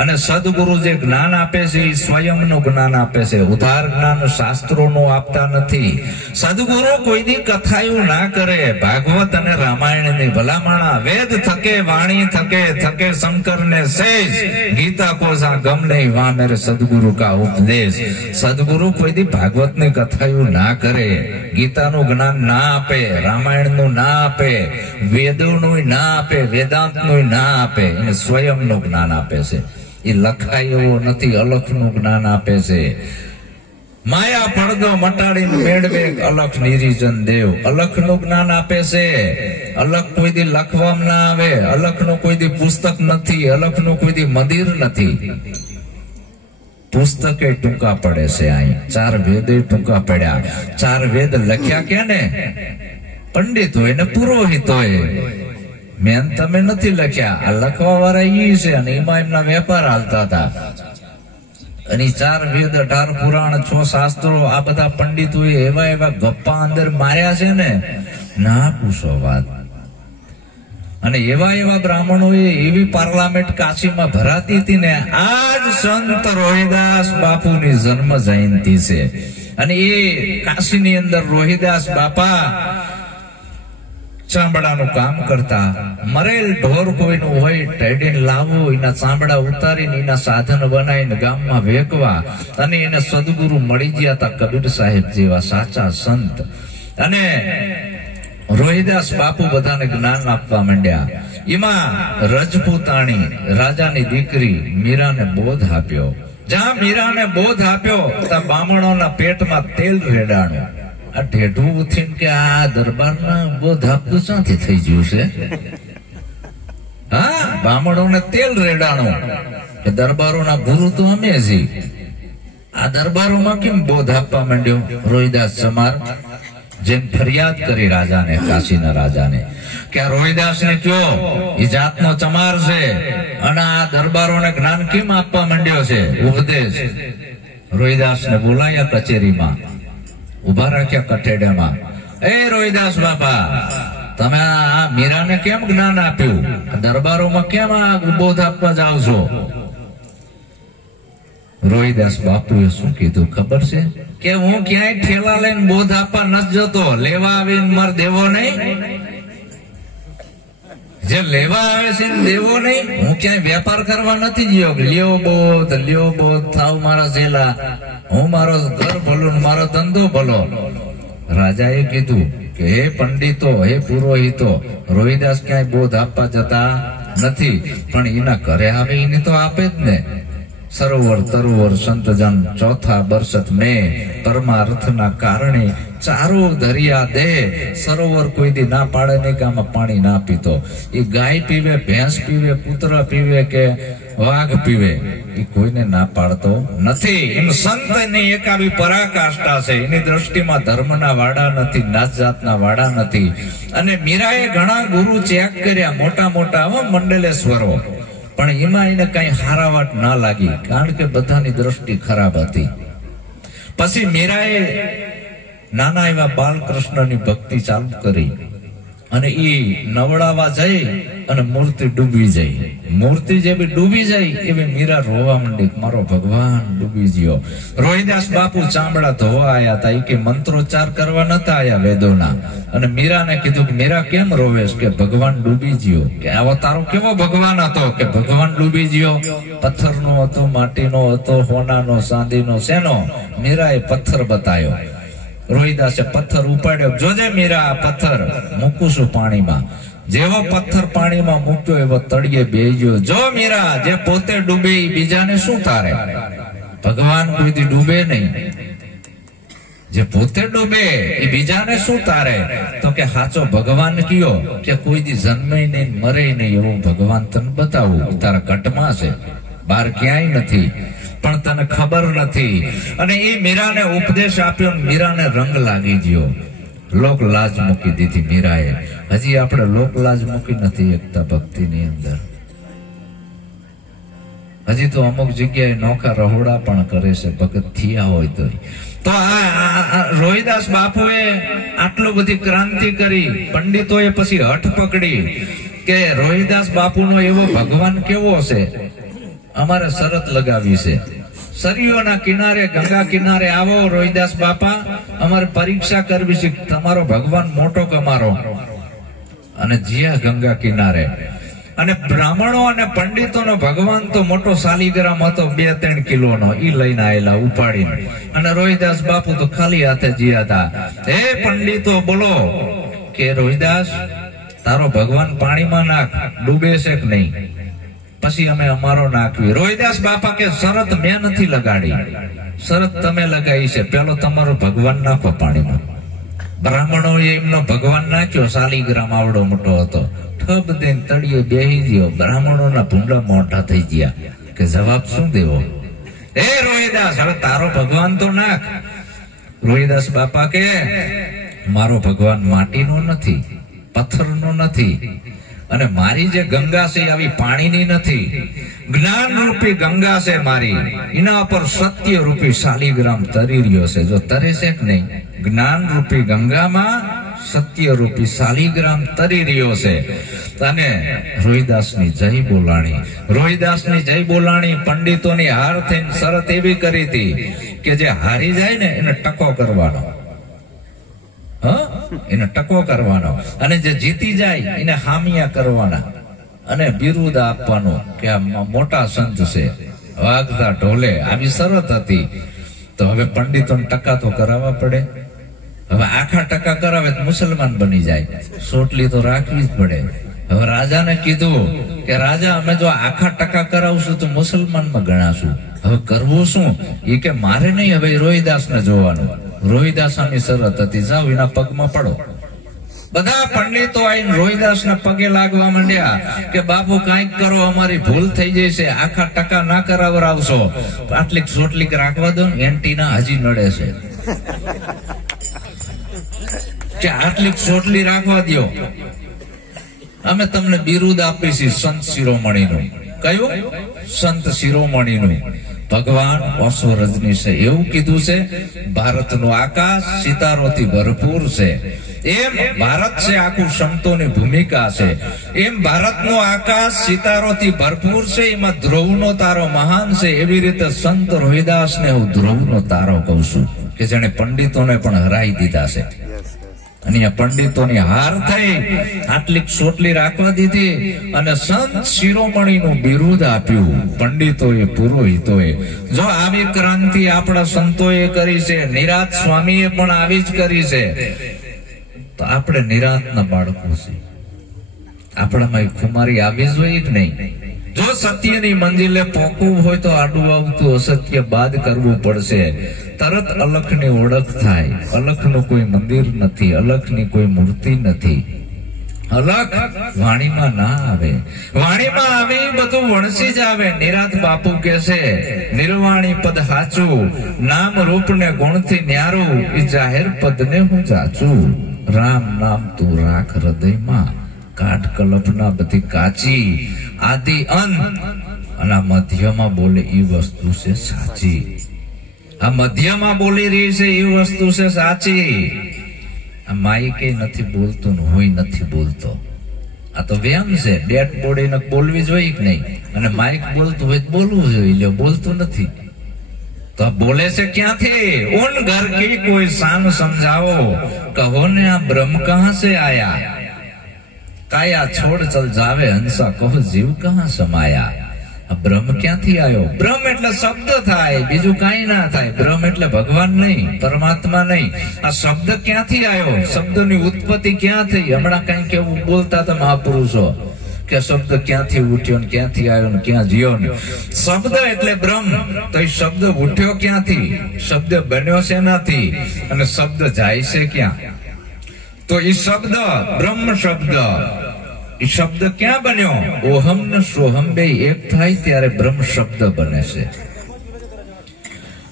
અને સદગુરુ જે જ્ઞાન આપે છે એ સ્વયંનું જ્ઞાન આપે છે. ઉધાર જ્ઞાન શાસ્ત્રોનું આપતા નથી. સદગુરુ કોઈ દી કથાયું ના કરે. ભાગવત અને રામાયણ ની ભલામણા. વેદ થકે વાણી થકે, થકે શંકર ને શેષ. ગીતા કો જા ગમ નહીં વા મેરે સદગુરુ કા ઉપદેશ. સદગુરુ કોઈ દી ભાગવત ની કથાયું ના કરે, ગીતાનું જ્ઞાન ના આપે, રામાયણનું ના આપે, વેદોનું ના આપે, વેદાંતનું ના આપે. એને સ્વયંનું જ્ઞાન આપે છે. એ લખાય એવો નથી, અલખનું જ્ઞાન આપે છે. માયા પડદો મટાડીને મેળવે અલખ નિરીજન દેવ. અલખનું જ્ઞાન આપે છે. અલખ કોઈ દી લખવામાં ના આવે. અલખનું કોઈ દી પુસ્તક નથી. અલખનું કોઈ દી મંદિર નથી. પુસ્તકે ટૂંકા પડે છે. અહીં 4 વેદે ટૂંકા પડ્યા. 4 વેદ લખ્યા કે ને પંડિત હોય ને પુરોહિત હોય. મેન તમે નથી લખ્યા. આ લખવા વાળા ઈ છે અને એમાં એમના વેપાર હાલતા હતા. અને 4 વેદ, 18 પુરાણ, 6 શાસ્ત્રો આ બધા પંડિતો એવા ગપ્પા અંદર માર્યા છે ને ના પૂછો વાત. અને એવા બ્રાહ્મણો એવી પાર્લામેન્ટ કાશીમાં ભરાતી હતી ને. આજ સંત રોહિદાસ બાપુની જન્મ જયંતિ છે. અને એ કાશીની અંદર રોહિદાસ બાપા ચામડાનું કામ કરતા. મરેલ ઢોર કોઈનું હોય ટેડીને લાવવું, એના ચામડા ઉતારીને એના સાધન બનાવીને ગામમાં વેચવા, અને એને સદગુરુ મળી ગયા હતા કબીર સાહેબ જેવા સાચા સંત. અને રોહિદાસ બાપુ બધાને જ્ઞાન આપવા માંડ્યા. એમાં રજપૂતાણી રાજાની દીકરી મીરાને બોધ આપ્યો. જ્યાં મીરાને બોધ આપ્યો ત્યાં બામણોના પેટમાં તેલ રેડાણું. આ ઢેઢું ઉઠીને કે આ દરબારના બોધ આપતું ક્યાંથી થઈ ગયું છે? હા, બામણોને તેલ રેડાણું કે દરબારોના ગુરુ તો અમે જી. આ દરબારોમાં કેમ બોધ આપવા માંડ્યો? રોહિદાસ ચમાર જેમ ફરિયાદ કરી રાજાને, કાશીના રાજાને, કે આ રોહિદાસ ને કયો એ જાતનો ચમાર છે અને આ દરબારોને જ્ઞાન કેમ આપવા માંડ્યો છે, ઉપદેશ. રોહિદાસ ને બોલાયા કચેરીમાં, ઉભા રાખ્યા કઠેડામાં. એ રોહિદાસ બાપા, તમે આ મીરાને કેમ જ્ઞાન આપ્યું? દરબારોમાં કેમ આ બોધ આપવા જાવ છો? રોહિદાસ બાપુએ શું કીધું ખબર છે? કે હું ક્યાંય ઠેલા લઈને બોધ આપવા નથી જતો, લેવા આવીને મારે દેવો નહીં. જે લેવા આવે છે દેવો નહીં. હું ક્યાંય વેપાર કરવા નથી ગયો, લ્યો બોધ થાવ મારા જેલા, હું મારો ઘર ભલો મારો ધંધો ભલો. રાજાએ કીધું કે હે પંડિતો, હે પુરોહિતો, રોહિદાસ ક્યાંય બોધ આપવા જતા નથી, પણ એના ઘરે આવે એને તો આપે જ ને. સરોવર તરોવર સંતજન ચોથા બરસત મેં, પરમાર્થના કારણે ચારો દરિયા દે. સરોવર કોઈ દી ના પાડે નહીં કે આમાં પાણી ના પીતો. એ ગાય પીવે, ભેંસ પીવે, કૂતરો પીવે કે વાઘ પીવે, એ કોઈને ના પાડતો નથી. એમ સંતની એક આવી પરાકાષ્ઠા છે. એની દ્રષ્ટિમાં ધર્મના વાડા નથી, નાત જાતના વાડા નથી. અને મીરાએ ઘણા ગુરુ ચેક કર્યા, મોટા મોટા મંડલેશ્વરો, પણ એમાં એને કઈ હારાવાટ ના લાગી, કારણ કે બધાની દ્રષ્ટિ ખરાબ હતી. પછી મીરાએ નાના એવા બાલકૃષ્ણની ભક્તિ ચાલુ કરી, અને એ નવડાવા જઈ અને મૂર્તિ ડૂબી જઈ. મૂર્તિ જેવી ડૂબી જાય એવી મીરા રોવા માંડી, મારો ભગવાન ડૂબી ગયો. રોહિદાસ બાપુ ચામડા ધોવા આયા હતા, એ કે મંત્રોચ્ચાર કરવા નતા આયા વેદોના. અને મીરાને કીધું કે મીરા કેમ રોવેશ? કે ભગવાન ડૂબી ગયો. કે આવો તારો કેવો ભગવાન હતો? કે ભગવાન ડૂબી ગયો. પથ્થરનો હતો, માટીનો હતો, હોનાનો, ચાંદીનો, શેનો? મીરાએ પથ્થર બતાવ્યો. રોહિદાસે પથ્થર ઉપાડ્યો. જોજે મીરા, આ પથ્થર મૂકું છું પાણીમાં. જેવો પથ્થર પાણીમાં મૂક્યો એવો તળિયે બેહી ગયો. જો મીરા, જે પોતે ડૂબે બીજાને શું તારે? ભગવાન કોઈથી ડૂબે નહીં. જે પોતે ડૂબે એ બીજાને શું તારે? તો કે સાચો ભગવાન કયો? કે કોઈ દી જન્મે નહીં, મરે નહીં, એવું ભગવાન તને બતાવું. તારા ઘટમાં છે, બહાર ક્યાંય નથી, પણ તને ખબર નથી. અને એ મીરાને ઉપદેશ આપ્યો, મીરાને રંગ લાગી ગયો. લોક લાજ મૂકી દીધી મીરાએ. હજી આપણે લોક લાજ મૂકી નથી એકતા ભક્તિની અંદર. હજી તો અમુક જગ્યાએ નોખા રહોડા પણ કરે છે ભગત થયા હોય તો. તો આ રોહિદાસ બાપુએ આટલું બધી ક્રાંતિ કરી. પંડિતોએ પછી હઠ પકડી કે રોહિદાસ બાપુનો એવો ભગવાન કેવો છે, અમારે શરત લગાવી છે. સરયુના કિનારે, ગંગા કિનારે આવો રોહિદાસ બાપા, અમારે પરીક્ષા કરવી છે, તમારો ભગવાન મોટો કમારો. અને જ્યાં ગંગા કિનારે, અને બ્રાહ્મણો અને પંડિતોનો ભગવાન તો મોટો શાલિગ્રામ હતો, 2-3 કિલોનો. ઈ લઈને આવેલા ઉપાડીને. અને રોહિદાસ બાપુ તો ખાલી હાથે જીયા હતા. હે પંડિતો, બોલો કે રોહિદાસ, તારો ભગવાન પાણીમાં નાખ, ડૂબે છે કે નહીં? પછી અમે અમારો નાખવી. રોહિદાસ બાપા કે શરત મેં નથી લગાડી, શરત તમે લગાવી છે. પેલો તમારો ભગવાન નાખો પાણીમાં. બ્રાહ્મણો એમનો ભગવાન નાખ્યો, શાલિગ્રામ આવડો મોટો હતો. ઠબ દઈને તળિયે બેહી ગયો. બ્રાહ્મણોના ભૂંડા મોટા થઈ ગયા કે જવાબ શું દેવો? હે રોહિદાસ, હવે તારો ભગવાન તો નાખ. રોહિદાસ બાપા કે મારો ભગવાન માટીનો નથી, પથ્થરનો નથી, અને મારી જે ગંગા છે આવી પાણીની નથી. જ્ઞાન રૂપી ગંગા છે મારી, એના પર સત્ય રૂપી શાલિગ્રામ તરી રહ્યો છે. જો તરે છે કે નહીં? જ્ઞાન રૂપી ગંગામાં સત્ય રૂપી શાલિગ્રામ તરી રહ્યો છે. અને રોહિદાસની જય બોલાણી, રોહિદાસની જય બોલાણી. પંડિતોની હાર થઈને શરત એવી કરી હતી કે જે હારી જાય ને એને ટકો કરવાનો. એને ટકો કરવાનો, અને જે જીતી જાય એને હામિયા કરવાના અને બિરુદ આપવાનું કે આ મોટા સંત છે, વાગતા ઢોલે. આવી શરત હતી. તો હવે પંડિતોને ટકા તો કરાવવા પડે. હવે આખા ટકા કરાવે તો મુસલમાન બની જાય, સોટલી તો રાખવી જ પડે. હવે રાજાને કીધું કે રાજા, અમે જો આખા ટકા કરાવશું તો મુસલમાનમાં ગણાશું. હવે કરવું શું? એ કે મારે નહીં, હવે રોહિદાસ ને જોવાનું. રોહિદાસની શરત હતી, જાઓ એના પગમાં પડો. બધા પંડિતો આવીને રોહિદાસ ના પગે લાગવા માંડ્યા કે બાપુ કાંઈક કરો, અમારી ભૂલ થઈ જશે, આખા ટકા ના કરાવરાવશો, આટલીક સોટલીક રાખવા દો. એન્ટીના હજી નડે છે કે આટલીક સોટલી રાખવા દો, અમે તમને બિરુદ આપીશું સંત શિરોમણીનું. કયું? સંત શિરોમણીનું. ભગવાન ઓસો રજની છે એવું કીધું છે. ભારતનું આકાશ સિતારોથી ભરપૂર છે. એમ ભારત છે આખું સંતોની ભૂમિકા છે. એમ ભારતનું આકાશ સિતારોથી ભરપૂર છે. એમાં ધ્રુવનો તારો મહાન છે. એવી રીતે સંત રોહિદાસને હું ધ્રુવનો તારો કહું છું કે જેને પંડિતોને પણ હરાઈ દીધા છે. અને આ પંડિતોની હાર થઈ, આટલી સોટલી રાખવા દીધી અને સંત શિરોમણીનું બિરુદ આપ્યું પંડિતોએ, પુરોહિતોએ. જો આવી ક્રાંતિ આપણા સંતોએ કરી છે, નિરાંત સ્વામીએ પણ આવી જ કરી છે, તો આપણે નિરાંતના બાળકો છે. આપણામાં ખુમારી આવી જ હોય કે નહીં? જો સત્યની મંજિલે પહોંચવું હોય તો આડું આવતું અસત્ય બાદ કરવું પડશે. તરત અલખની ઓળખ થાય. અલખનું કોઈ મંદિર નથી, અલખની કોઈ મૂર્તિ નથી. અલખ વાણીમાં ના આવે, વાણીમાં આવે બધું વણસી જ આવે. નિરાંત બાપુ કે છે, નિર્વાણી પદ હાચું, નામ રૂપ ને ગુણથી ન્યારું, એ જાહેર પદ ને હું જાચું. રામ નામ તું રાખ હૃદયમાં, કાઢ કલ્પના બધી કાચી. આદિ અંત અને આ મધ્યમાં બોલે એ વસ્તુ છે સાચી. આ મધ્યમાં બોલી રહી છે એ વસ્તુ છે સાચી. આ માઈકે નથી બોલતું ને હોય નથી બોલતો. આ તો વ્યાયામ છે. ડેડ બોડીને બોલવી જોઈએ કે નહીં? અને માઇક બોલતું હોય તો બોલવું જોઈએ. લ્યો બોલતું નથી તો બોલે છે ક્યાંથી? ઉન ઘર કી કોઈ શાન સમજાવો, કહો ને આ બ્રહ્મ કહા સે આયા. કાયા છોડ ચલ જાવે હંસા, કહો જીવ કહા સમાયા. બ્રહ્મ ક્યાંથી આવ્યો? બ્રહ્મ એટલે શબ્દ થાય, બીજું કઈ ના થાય. બ્રહ્મ એટલે ભગવાન નહીં, પરમાત્મા નહીં. આ શબ્દ ક્યાંથી આવ્યો? શબ્દની ઉત્પત્તિ ક્યાં થઈ? હમણાં કઈ કેવું બોલતા હતા મહાપુરુષો કે શબ્દ ક્યાંથી ઉઠ્યો ને ક્યાંથી આવ્યો ને ક્યાં જીયો ને. શબ્દ એટલે બ્રહ્મ. તો એ શબ્દ ઉઠ્યો ક્યાંથી? શબ્દ બન્યો છે નથી, અને શબ્દ જાય છે ક્યાં? તો એ શબ્દ બ્રહ્મ શબ્દ, એ શબ્દ ક્યાં બન્યો? ઓહમ ને સોહમ બે એક થાય ત્યારે બ્રહ્મ શબ્દ બને છે.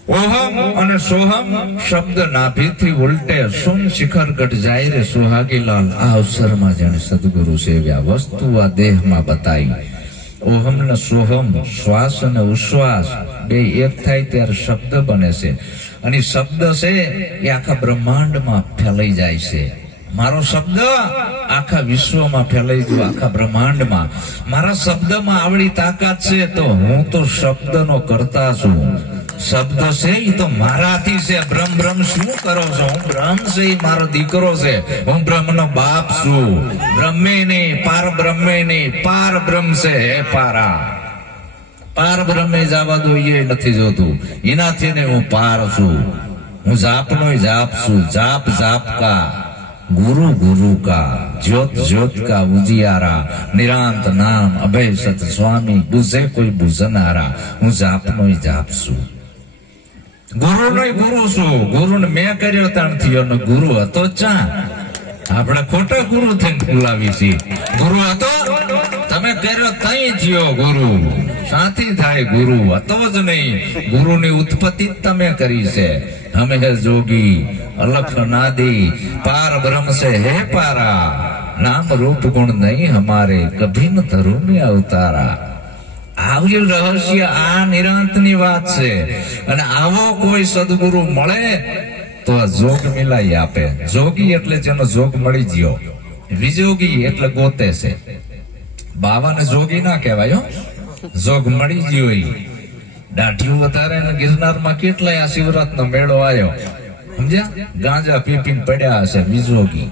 ઓહમ અને સોહમ શબ્દ નાભીથી ઉલટે સોમ શિખર ગઢ જાય રે સુહાગીલાલ. આ અવસરમાં જેને સદગુરુ સેવ્યા વસ્તુ આ દેહમાં બતાવી. ઓહમ ને સોહમ, શ્વાસ અને ઉશ્વાસ બે એક થાય ત્યારે શબ્દ બને છે. અને શબ્દ છે એ આખા બ્રહ્માંડમાં ફેલાઈ જાય છે. મારો શબ્દ આખા વિશ્વમાં ફેલાઈ ગયો, આખા બ્રહ્માંડમાં. મારા શબ્દમાં આવડી તાકાત છે તો હું તો શબ્દનો કરતા છું. શબ્દ છે એ તો મારાથી છે. બ્રહ્મ બ્રહ્મ શું કરો છો? હું બ્રહ્મ છે, એ મારો દીકરો છે. હું બ્રહ્મનો બાપ છું. બ્રહ્મે નહીં, પાર બ્રહ્મે નહીં, પાર બ્રહ્મ છે. હે પારા, પાર બ્રહ્મે જવા દો એ નથી જોતું. એનાથી ને હું પાર છું. હું જાપનો જાપ છું. જાપ જાપ કા, गुरु गुरु का, ज्योत ज्योत का उजियारा, निरांत नाम अभय सत स्वामी, बुझे कोई बुझनारा. હું જાપનો જાપ છું. ગુરુનો ગુરુ છું. ગુરુને મેં કર્યો તાણથી અને ગુરુ હતો ચા? આપણે ખોટો ગુરુ થઈને બોલાવી છીએ. ગુરુ હતો તમે કર્યો તઈ થયો ગુરુ. સાથી થાય ગુરુ હતો જ નહીં. ગુરુની ઉત્પત્તિ તમે કરી છે. હમે હે જોગી अलख नादी, पार ब्रह्म से है पारा. नाम रूप गुण नहीं हमारे, कभी न धरू में अवतारा. આવ્યું રહસ્ય આ નિરાંતની વાત છે. અને આવો કોઈ સદગુરુ મળે તો જોગ મિલાઈ આપે. જોગી એટલે જેનો જોગ મળી ગયો. વિજોગી એટલે ગોતે છે. બાવાને જોગી ના કહેવાય. જોગ મળી ગયો. દાઢીઓ વધારે ગિરનારમાં કેટલાય આ શિવરાત નો મેળો આવ્યો. સમજ્યા? ગાંજા પીપીને પડ્યા હશે વિજોગી,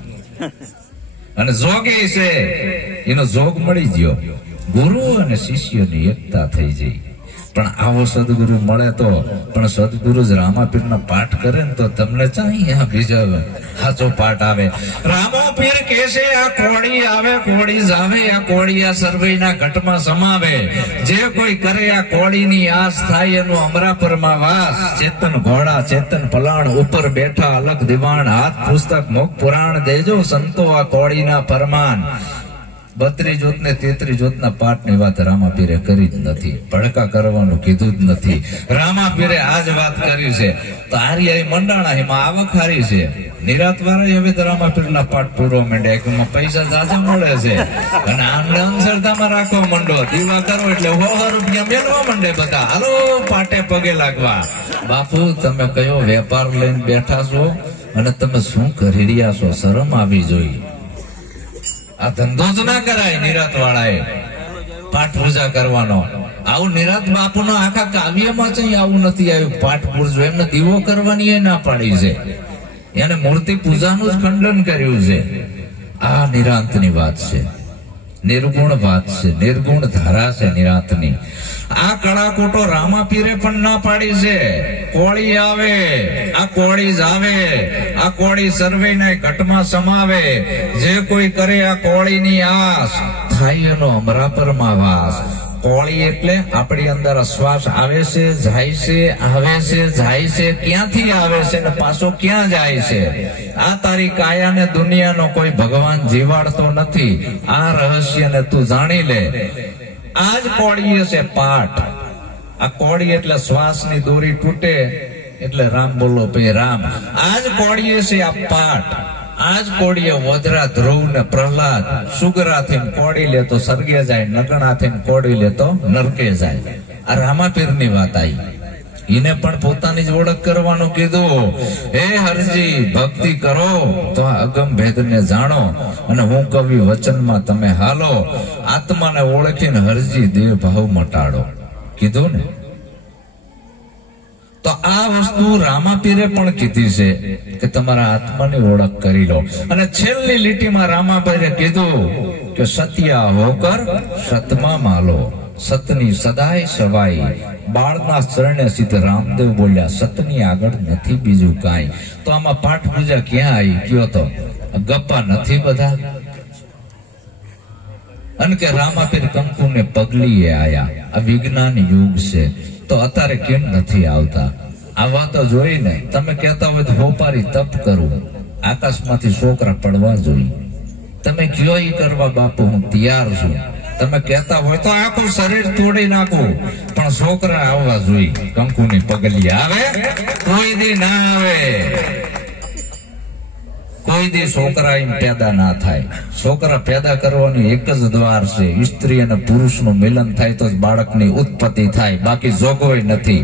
અને જોગી છે એનો જોગ મળી ગયો. ગુરુ અને શિષ્યની એકતા થઈ જઈ. પણ આવો સદગુરુ મળે તો, પણ સદગુરુ જ રામાપીરના પાઠ કરે ને તો તમને ચાહી બીજા સાચો પાઠ આવે. રામોપીર કેસે આ કોળી આવે કોળી જાવે, આ કોળી આ સર્વેના ઘટમાં સમાવે. જે કોઈ કરે આ કોળીની આસ થાય એનું અમરાપરમાં વાસ. ચેતન ઘોડા ચેતન પલાણ ઉપર બેઠા અલગ દિવાણ, હાથ પુસ્તક મુખ પુરાણ દેજો સંતો આ કોળીના ફરમાન. 32 જોત ને 33 જોતના પાઠની વાત રામાપીરે કરી જ નથી, ભડકા કરવાનું કીધું જ નથી. રામાપીરે આ જ વાત કરી છે. તો આર્ય મંડાણા એમાં આવક હારી છે. નિરાત વાળા હવે રામાપીરના પાઠ પૂરો માંડ્યા, એમાં પૈસા જાજા મળે છે, અને આમને અંધશ્રદ્ધામાં રાખવા માંડો. દીવા કરો એટલે 100 રૂપિયા મેળવા માંડે બધા. હાલો પાટે પગે લાગવા. બાપુ તમે કયો વેપાર લઈને બેઠા છો અને તમે શું કરી રહ્યા છો? શરમ આવી જોઈએ. આ ધંધો જ ના કરાય. નિરાત વાળાએ પાઠ પૂજા કરવાનો. આવું નિરાત બાપુનો આખા કાવ્યમાં છે આવું નથી આવ્યું. પાઠ પૂરજો એમને દીવો કરવાની એ ના પાડી છે. એને મૂર્તિ પૂજાનું જ ખંડન કર્યું છે. આ નિરાંતની વાત છે, નિર્ગુણ વાત છે, નિર્ગુણ ધારા છે નિરાંતની. આ કળાકોટો રામાપીરે પણ ના પાડી છે. કોળી આવે આ કોળી જ આવે, આ કોળી સર્વેના ઘટમાં સમાવે. જે કોઈ કરે આ કોળીની આસ થાય એનો અમરાપરમાં વાસ. કોળી એટલે આપણી અંદર શ્વાસ આવે છે જાય છે, આવે છે જાય છે, ક્યાંથી આવે છે ને પાછો ક્યાં જાય છે. આ તારી કાયાને દુનિયાનો કોઈ ભગવાન જીવાડતો નથી. આ રહસ્યને તું જાણી લે. આ જ કોળી છે પાઠ. આ કોળી એટલે શ્વાસની દોરી તૂટે એટલે રામ બોલો ભાઈ રામ. આ જ કોળી છે આ પાઠ. આ જ કોળીએ વજરા ધ્રુવ ને પ્રહલાદ સુગરાથી કોળી લે તો સ્વર્ગે જાય, નગણાથી કોળી લે તો નરકે જાય. આ રામાપીરની વાત આવી. એને પણ પોતાની જ ઓળખ કરવાનું કીધું. હે હરજી ભક્તિ કરો તો અગમ ભેદ ને જાણો, અને હું કવિ વચનમાં તમે હાલો. આત્માને ઓળખીને હરજી દેહ ભાવ મટાડો કીધું ને. તો આ વસ્તુ રામાપીરે પણ કીધી છે કે તમારા આત્માની ઓળખ કરી લો. અને છેલ્લી લીટીમાં રામાપીરે કીધું કે સત્યા હોકર સતમાં માલો, સતની સદાય સવાઈ. બાળના ચરણે સીધે રામદેવ બોલ્યા સતની આગળ નથી બીજું કાંઈ. તો આમાં પાઠ પૂજા ક્યાં આવી કયો? તો ગપ્પા નથી બધા. અને કે રામાપીર કંકુ ને પગલીએ આયા. આ વિજ્ઞાન યુગ છે, તો અત્યારે કેમ નથી આવતા? આ વાતો જોઈને તમે કહેતા હોય તો હોપારી તપ કરું, આકાશમાંથી છોકરા પડવા જોઈએ. તમે કયો ઈ કરવા બાપુ હું તૈયાર છું. તમે કહેતા હોય તો આખું શરીર તોડી નાખું, પણ છોકરા આવવા જોઈએ. કંકુની પગલી આવે કોઈ દી ના આવે. કોઈ દી છોકરા એમ પેદા ના થાય. છોકરા પેદા કરવાનું એક જ દ્વાર છે. સ્ત્રી અને પુરુષનું મિલન થાય તો જ બાળકની ઉત્પત્તિ થાય, બાકી જોગવાઈ નથી.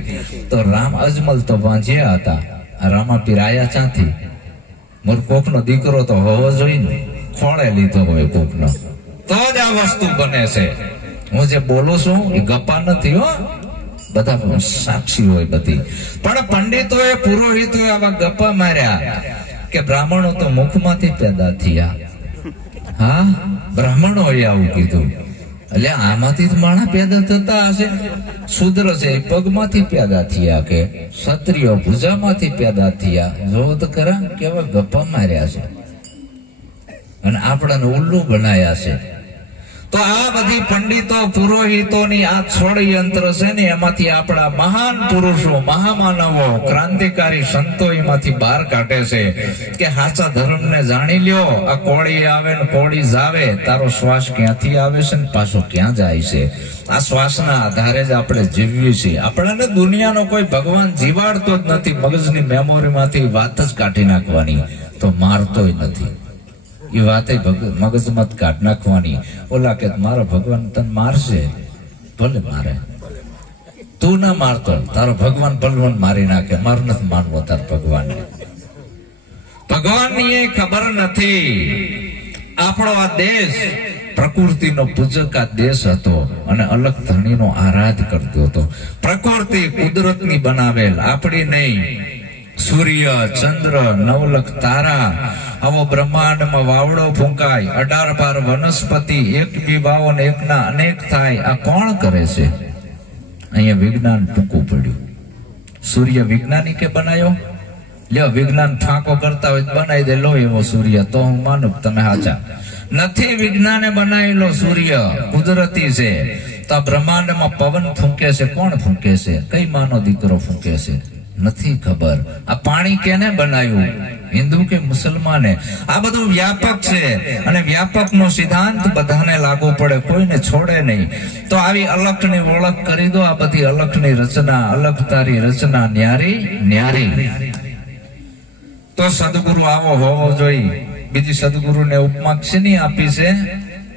તો રામ અજમલ તો વાંચ્યા હતા. આ રામાપીર આયા ક્યાંથી? મોર કોકનો દીકરો તો હોવો જોઈએ ને, ખોળે લીધો હોય કોકનો, તો જ આ વસ્તુ બને છે. હું જે બોલું છું એ ગપ્પા નથી હો, બધા સાક્ષી હોય બધી. પણ પંડિતોએ પુરોહિતોએ આવા ગપ્પા માર્યા કે બ્રાહ્મણો તો મુખમાંથી પેદા થયા. હા, બ્રાહ્મણોએ આવું કીધું. એટલે આમાંથી જ માણા પેદા થતા હશે. શુદ્ર છે પગમાંથી પેદા થયા, કે ક્ષત્રિયો ભુજામાંથી પેદા થયા. જો તો ખરા કેવા ગપ્પા માર્યા છે અને આપણને ઉલ્લુ બનાયા છે. તો આ બધી પંડિતો પુરોહિતોની આ ષડયંત્ર છે ને, એમાંથી આપણા મહાન પુરુષો મહામાનવો ક્રાંતિકારી સંતો એમાંથી બહાર કાઢે છે કે સાચા ધર્મને જાણી લ્યો. આ કોળી આવે ને કોળી જાવે, તારો શ્વાસ ક્યાંથી આવે છે ને પાછો ક્યાં જાય છે. આ શ્વાસના આધારે જ આપણે જીવીએ છીએ. આપણને દુનિયાનો કોઈ ભગવાન જીવાડતો જ નથી. મગજની મેમોરીમાંથી વાત જ કાઢી નાખવાની, તો મારતોય નથી. એ વાતે મગજમાં કાઢ નાખવાની. ઓલા કે મારો ભગવાન તને મારશે, ભલે મારે, તું ના મારતો. તારો ભગવાન ભલવાન મારી નાખે, મારું નથી માનવો તાર ભગવાનને. ભગવાનની એ ખબર નથી. આપણો આ દેશ પ્રકૃતિનો પૂજક આ દેશ હતો અને અલગ ધણીનો આરાધ કરતો હતો. પ્રકૃતિ કુદરતની બનાવેલ, આપણી નહીં. સૂર્ય ચંદ્ર નવલખ તારા આવો બ્રહ્માંડમાં વાવડો ફૂંકાય 18 વનસ્પતિ એક બી બાવો ને એકના અનેક થાય આ કોણ કરે છે? અહીંયા વિજ્ઞાન ટૂંકું પડ્યું. સૂર્ય વૈજ્ઞાનિકે બનાવ્યો? લ્યો વિજ્ઞાન ફાંકો કરતા હોય બનાવી દે લો એવો સૂર્ય તો હું માનું તમે સાચા. નથી વિજ્ઞાને બનાવેલો સૂર્ય કુદરતી છે. તો બ્રહ્માંડમાં પવન ફૂંકે છે કોણ ફૂંકે છે? કઈ માનો દીકરો ફૂંકે છે? નથી ખબર. આ પાણી કેને બનાવ્યું? હિન્દુ કે મુસલમાને? આ બધું વ્યાપક છે અને વ્યાપક નો સિદ્ધાંત બધાને લાગુ પડે, કોઈને છોડે નહીં. તો આવી અલખની ઓળખ કરી દો. આ બધી અલખની રચના, અલખ તારી રચના ન્યારી ન્યારી. તો સદગુરુ આવો હોવો જોઈએ. બીજી સદગુરુ ને ઉપમા શેની આપી છે?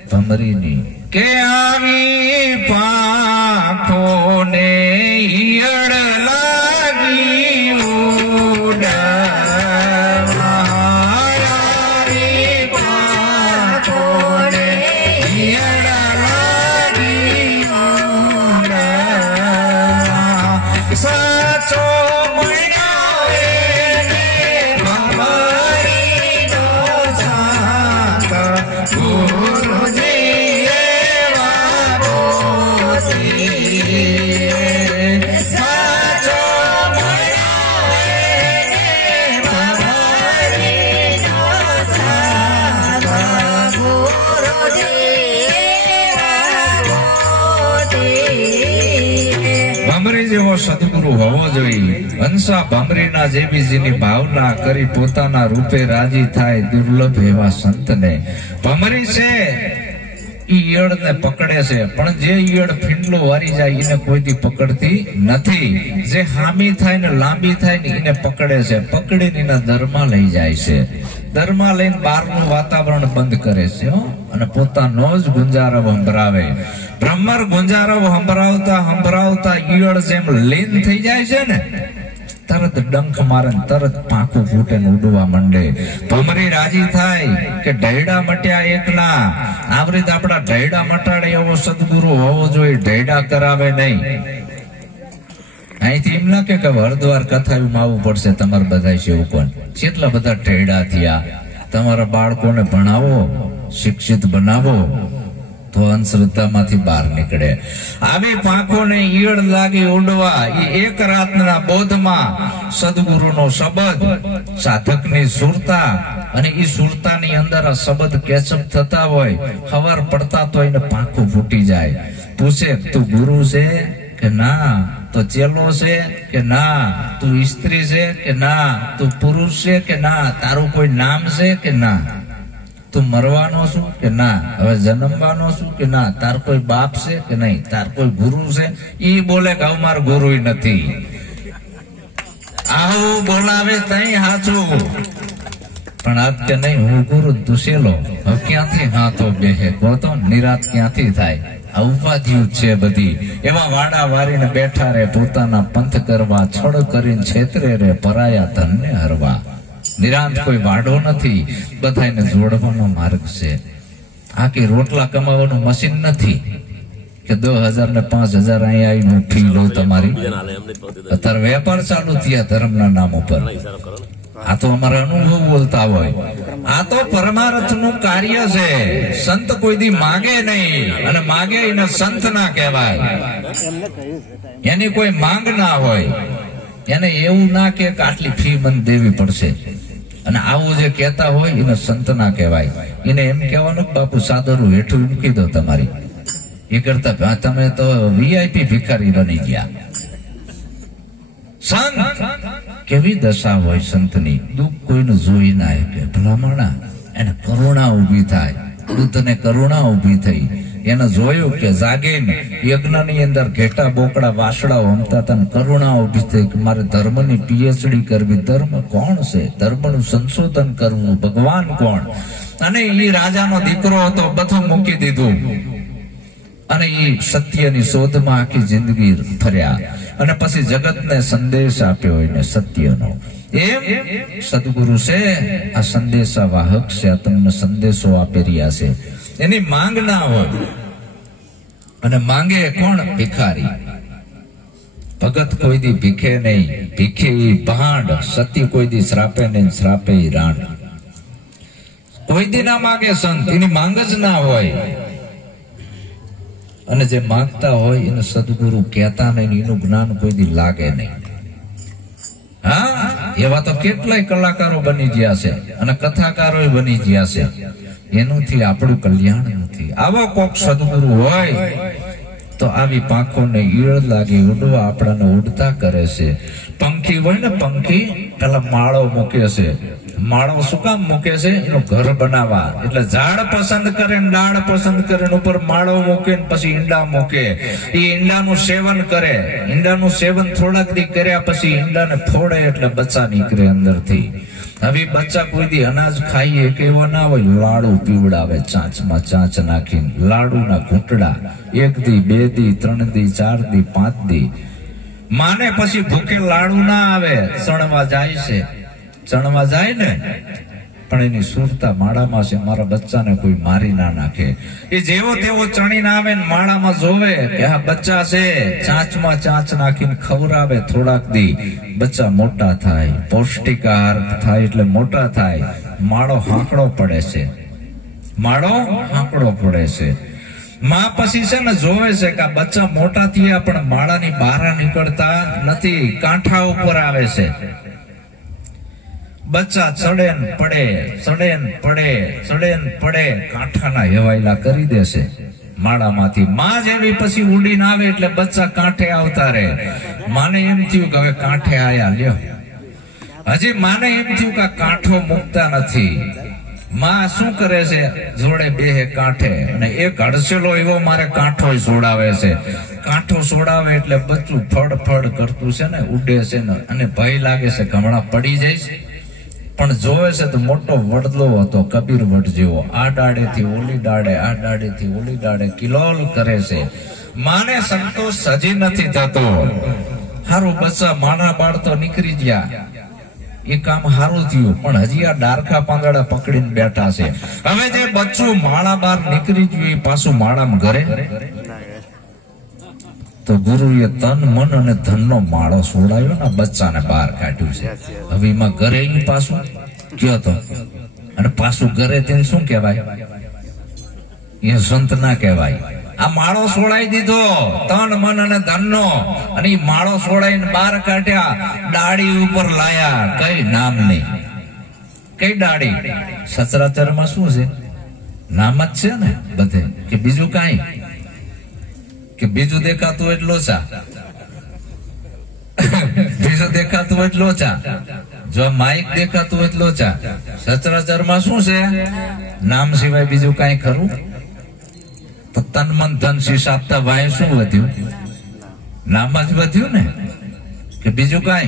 ભમરીની. કે આવી પાંખો ને ઈયળ લાગી ઉડવા, આવી પાંખો ને ઈયળ લાગી ઉડવા, સાચો મળ્યો એને ભમરીનો સાથ ગુરુજી જેવો સદગુરુ હોવો જોઈએ. હંસા ભમરીના જેવી જેની ભાવના કરી પોતાના રૂપે રાજી થાય દુર્લભ એવા સંતને. ભમરી છે ઈયળ ને પકડે છે પણ જે ઈયળ ફીંડલો વારી જાય એને કોઈથી પકડતી નથી. જે હામી થાય ને લાંબી થાય ને એને પકડે છે, પકડીને એના દરમાં લઈ જાય છે. દરમાં લઈને બહારનું વાતાવરણ બંધ કરે છે અને પોતાનો જ ગુંજારવ સંભળાવે. ભ્રમર ગુંજારવ સંભળાવતા ઈયળ જેમ લીન થઈ જાય છે ને, તરત ડંખ મારે તરત પાંખું ફૂટે ને ઉડવા માંડે. ભમરી રાજી થાય કે ઢૈડા મટ્યા એકના. આવી રીતે આપડા ઢૈડા મટાડે એવો સદગુરુ હોવો જોઈએ. ઢૈડા કરાવે નહીં. અહીંથી એમ ના કે હરદ્વાર કથામાં આવવું પડશે તમારે બધા છે એવું કોણ? કેટલા બધા ઢૈડા થયા. તમારા બાળકોને ભણાવો, શિક્ષિત બનાવો તો અંધશ્રદ્ધામાંથી બહાર નીકળે. આવી પાંખોને ઈયળ લાગી ઉડવા એ એક રાતના બોધમાં સદગુરુનો શબ્દ, સાધકની સુરતા અને એ સુરતાની અંદર આ શબ્દ કેચઅપ થતા હોય. ખબર પડતા તો એને પાંખો ફૂટી જાય. પૂછે તું ગુરુ છે કે ના? તો ચેલો છે કે ના? તું સ્ત્રી છે કે ના? તું પુરુષ છે કે ના? તારું કોઈ નામ છે કે ના? તું મરવાનો છું કે ના? હવે જન્મવાનો છું કે ના? તાર કોઈ બાપ છે કે નહીં? તાર કોઈ ગુરુ છે? ઈ બોલે કે મારો ગુરુ નથી. આવું બોલાવે તઈ હાચું. પણ આજ કે નહીં હું ગુરુ દુસેલો. હવે ક્યાંથી હાથો બેહે? તો નિરાત ક્યાંથી થાય? આ ઉપાધિઓ છે બધી. એમાં વાડા વારીને બેઠા રે, પોતાના પંથ કરવા, છળ કરીને છેતરે રે, પરાયા ધનને હરવા. નિરાંત કોઈ વાડો નથી, બધાને જોડવાનો માર્ગ છે. આ કે રોટલા કમાવાનું મશીન નથી કે 10,000 ને 5,000 અહીંયા આવીને ફી લો તમારી. અત્યારે વેપાર ચાલુ થયા ધર્મના નામ ઉપર. આ તો અમારા અનુભવ બોલતા હોય. આ તો પરમાર્થ નું કાર્ય છે. સંત કોઈ દી માગે નહીં, અને માગે એને સંત ના કહેવાય. એની કોઈ માંગ ના હોય. એને એવું ના કે આટલી ફી મને દેવી પડશે, અને આવું જે કહેતા હોય એને સંત ના કહેવાય. એને એમ કહેવાનું બાપુ સાદરું હેઠું મૂકી દો તમારી. એ કરતા તમે તો વીઆઈપી ભિખારી બની ગયા. સંત કેવી દશા હોય સંતની? દુઃખ કોઈનું જોઈ ના કે ભલામણા એને કરુણા ઉભી થાય. વૃદ્ધને કરુણા ઉભી થઈ. એને જોયું કે જાગીને યજ્ઞની અંદર ઘેટા બોકડા વાસડાઓ હમતા હતા. કરુણા ઉભી થઈ કે મારે ધર્મની પીએચડી કરવી. ધર્મ કોણ છે? ધર્મનું સંશોધન કરવું. ભગવાન કોણ? અને એ રાજાનો દીકરો હતો, બધું મૂકી દીધું અને એ સત્યની શોધમાં આખી જિંદગી ફર્યા. અને પછી જગતને સંદેશ આપ્યો એને સત્યનો. એમ સદગુરુ છે આ સંદેશા વાહક છે. આ તમને સંદેશો આપી રહ્યા છે. એની માંગ ના હોય, અને માંગે કોણ? ભિખારી. ભગત કોઈ દી ભીખે નહીં, ભીખે ઈ ભાંડ, સતી કોઈ દી શ્રાપે નહીં, શ્રાપે ઈ રાંડ. કોઈ દી ના માગે સંત, એની માંગ જ ના હોય. અને જે માંગતા હોય એને સદગુરુ કહેતા નહીં, એનું જ્ઞાન કોઈ દી લાગે નહીં. હા, એવા તો કેટલાય કલાકારો બની ગયા છે અને કથાકારો બની ગયા છે. એનુંથી આપણું કલ્યાણ નથી. આવો કોક સદગુરુ હોય તો આવી પાંખોને ઈળ લાગે, ઉડવા આપણાને ઉડતા કરે છે. પંખી હોય ને, પંખી પેલા માળો મૂકે છે. માળો શું કામ મૂકે છે? એનું ઘર બનાવવા. એટલે ઝાડ પસંદ કરે, ડાળ પસંદ કરે, ઉપર માળો મૂકે, પછી ઈંડા મૂકે. એ ઈંડાનું સેવન કરે. ઈંડાનું સેવન થોડાક દી કર્યા પછી ઈંડાને ફોડે એટલે બચ્ચા નીકળે અંદરથી. હવે બચ્ચા કોઈ દી અનાજ ખાઈએ કે એવો ના હોય, લાડુ પીવડાવે ચાંચમાં ચાંચ નાખીને. લાડુના ઘૂંટડા 1 દી 2 દી 3 દી 4 દી 5 દી. માને પછી ભૂખે લાડુ ના આવે, ચણવા જાય છે. ચણવા જાય ને, પણ એની સુરતા માળામાં છે, મારા બચ્ચાને કોઈ મારી ના નાખે. એ જેવો તેવો ચણીને આવે ને માળામાં જોવે કે આ બચ્ચા છે, ચાંચમાં ચાંચ નાખીને ખવડાવે. થોડાક દી બચ્ચા મોટા થાય, પૌષ્ટિક આહાર થાય એટલે મોટા થાય. માળો હાંકડો પડે છે, માળો હાંકડો પડે છે. માં પછી છે ને જોવે છે કે આ બચ્ચા મોટા થયા પણ માળાની બહાર નીકળતા નથી, કાંઠા ઉપર આવે છે. બચ્ચા ચડે ને પડે, ચડે ને પડે, ચડે ને પડે, કાંઠાના હેવાયેલા કરી દેશે માળામાંથી. માં જેવી પછી ઉડીને આવે એટલે બચ્ચા કાંઠે આવતા રહે. માને એમ થયું કે હવે કાંઠે આયા લ્યો. હજી માને એમ થયું કે કાંઠો મૂકતા નથી. માં શું કરે છે? જોડે બેહે કાંઠે, અને એક હડસેલો એવો મારે કાંઠો છોડાવે છે. કાંઠો છોડાવે એટલે બચ્ચું ફડ ફડ કરતું છે ને, ઉડે છે ને, અને ભય લાગે છે કે હમણાં પડી જઈશ. પણ જોવે છે તો મોટો વડલો હતો, કબીર વડ જેવો. આ ડાળેથી ઓલી ડાળે, આ ડાળેથી ઓલી ડાળે કિલોલ કરે છે. માને સંતોષ હજી નથી થતો. હારું બચ્ચા માના બાળ તો નીકળી ગયા, એ કામ સારું થયું, પણ હજી આ ડારખા પાંદડા પકડીને બેઠા છે. હવે જે બચ્ચું માળા બહાર નીકળી ગયું એ પાછું માળામાં ઘરે. તો ગુરુએ તન મન અને ધનનો માળો છોડાયો ને બચ્ચાને બહાર કાઢ્યું છે. હવે એમાં ઘરે પાછું કયો તો, અને પાછું ઘરે તેને શું કહેવાય? એ સંત ના કહેવાય. આ માળો છોડાઈ દીધો તન મન અને ધનનો, અને એ માળો છોડાઈને બહાર કાઢ્યા, ડાળી ઉપર લાયા. કઈ નામ નહીં, કઈ ડાળી? સચરાચરમાં શું છે? નામ જ છે ને બધે, કે બીજું કઈ? કે બીજું દેખાતું હોય લોચા, બીજું દેખાતું હોય લોચા, જો માઇક દેખાતું હોય લોચા. સચરાચરમાં શું છે? નામ સિવાય બીજું કઈ ખરું? તો તન મન ધન શીશ આપતા ભાઈ શું વધ્યું? નામ જ વધ્યું ને, કે બીજું કઈ?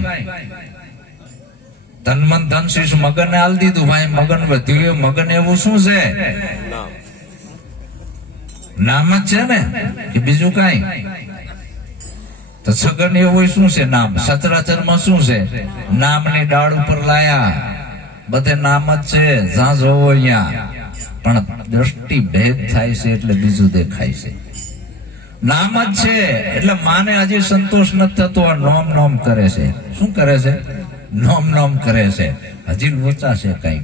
તન મન ધન શીશ મગન ને આલ દીધું ભાઈ, મગન વધ્યું. મગન એવું શું છે? નામ જ છે ને, કે બીજું કઈ? તો સગન એવું શું છે? નામ. સચરાચરમાં શું છે? નામની ડાળ ઉપર લાયા, બધે નામ જ છે, જ્યાં જોવો અહીંયા. પણ દ્રષ્ટિ ભેદ થાય છે એટલે બીજું દેખાય છે. નામ જ છે એટલે માને હજી સંતોષ નથી થતો. આ નોમ નોમ કરે છે. શું કરે છે? નોમ નોમ કરે છે. હજી લોચા છે કઈ.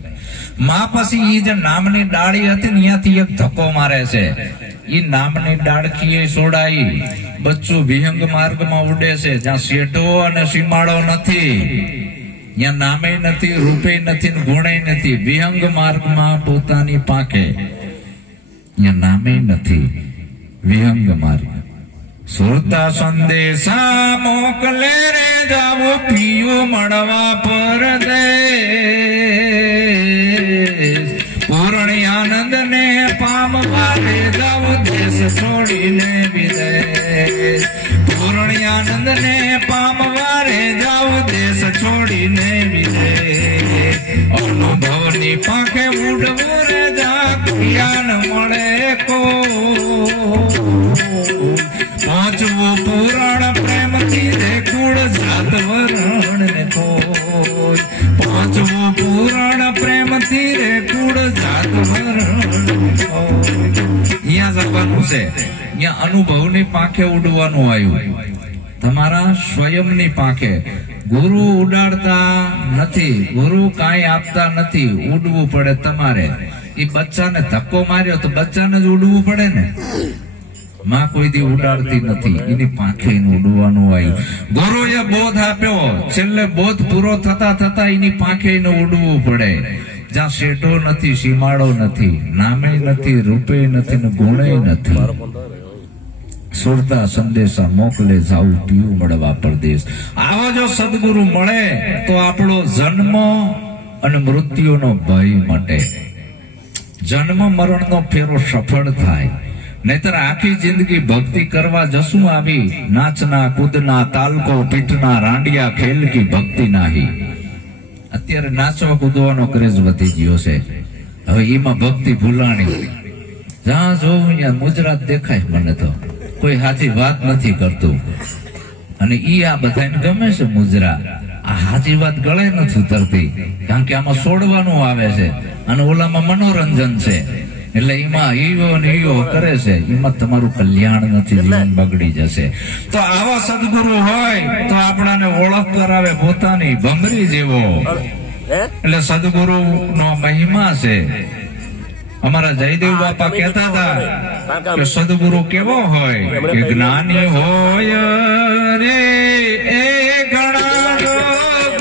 માં પછી ઈ જે નામની ડાળી હતી ને અહીંયાથી એક ધક્કો મારે છે. ઈ નામની ડાળખી છોડાઈ, બચ્ચું વિહંગ માર્ગમાં ઉડે છે, જ્યાં શેઠો અને સીમાડો નથી, ત્યાં નામે નથી, રૂપે નથી, ગુણે નથી. વિહંગ માર્ગમાં પોતાની પાંખે, ત્યાં નામે નથી, વિહંગ માર્ગ. સુરતા સંદેશા મોકલે રે જાવો પીયું મળવા પરદેશ. પૂર્ણ આનંદ ને પામવા રે જાવું દેશ છોડીને વિદેશ. પૂર્ણ આનંદ ને પામવા રે જાવું દેશ છોડીને વિદેશ. અનુભવની પાંખે ઉડવું રે જા જ્ઞાન મળે કો. પહોંચવું પુરાણ પ્રેમથી રે કુળ જાત વરણ ને કોઈ. પહોંચવું પુરાણ પ્રેમથી રે કુળ જાત વરણ અહીંયા જવાનું છે. અહીંયા અનુભવની પાંખે ઉડવાનું આવ્યું. તમારા સ્વયંની પાંખે. ગુરુ ઉડાડતા નથી, ગુરુ કાંઈ આપતા નથી, ઉડવું પડે તમારે. એ બચ્ચાને ધક્કો માર્યો તો બચ્ચાને જ ઉડવું પડે ને. માં કોઈ દી ઉડાડતી નથી, એની પાંખે ઉડવાનું આવ્યું. ગુરુએ બોધ આપ્યો, છેલ્લે બોધ પૂરો થતા થતા એની પાંખે ઉડવું પડે. જ્યાં શેઠો નથી, સીમાડો નથી, નામે નથી, રૂપે નથી ને ગુણે નથી. સુરતા સંદેશા મોકલે જાવું પીવું મળવા પરદેશ. આવો જો સદગુરુ મળે તો આપણો જન્મ અને મૃત્યુનો ભય મટે. જન્મ મરણનો ફેરો સફળ થાય. નહીતર આખી જિંદગી ભક્તિ કરવા જશું આવી નાચના કૂદના તાલકો પીઠના રાંડિયા ખેલ કી ભક્તિ નાહી. અત્યારે નાચવા કૂદવાનો ક્રેઝ વધી ગયો છે. હવે એમાં ભક્તિ ભૂલાણી. જ્યાં જોઉં ત્યાં ગુજરાત દેખાય. મને તો કોઈ સાચી વાત નથી કરતું. અને ઈ આ બધાને ગમે છે મુજરા. આ સાચી વાત ગળે નથી ઉતરતી, કારણ કે આમાં છોડવાનું આવે છે અને ઓલામાં મનોરંજન છે. એટલે એમાં ઈવો ને ઈવો કરે છે, એમાં તમારું કલ્યાણ નથી, જીવન બગડી જશે. તો આવા સદગુરુ હોય તો આપણાને ઓળખ કરાવે પોતાની ભમરી જેવો. એટલે સદગુરુ નો મહિમા છે. અમારા જયદેવ બાપા કહેતા હતા કે સદગુરુ કેવો હોય કે જ્ઞાની હોય રે એ ઘણા ગુણવાન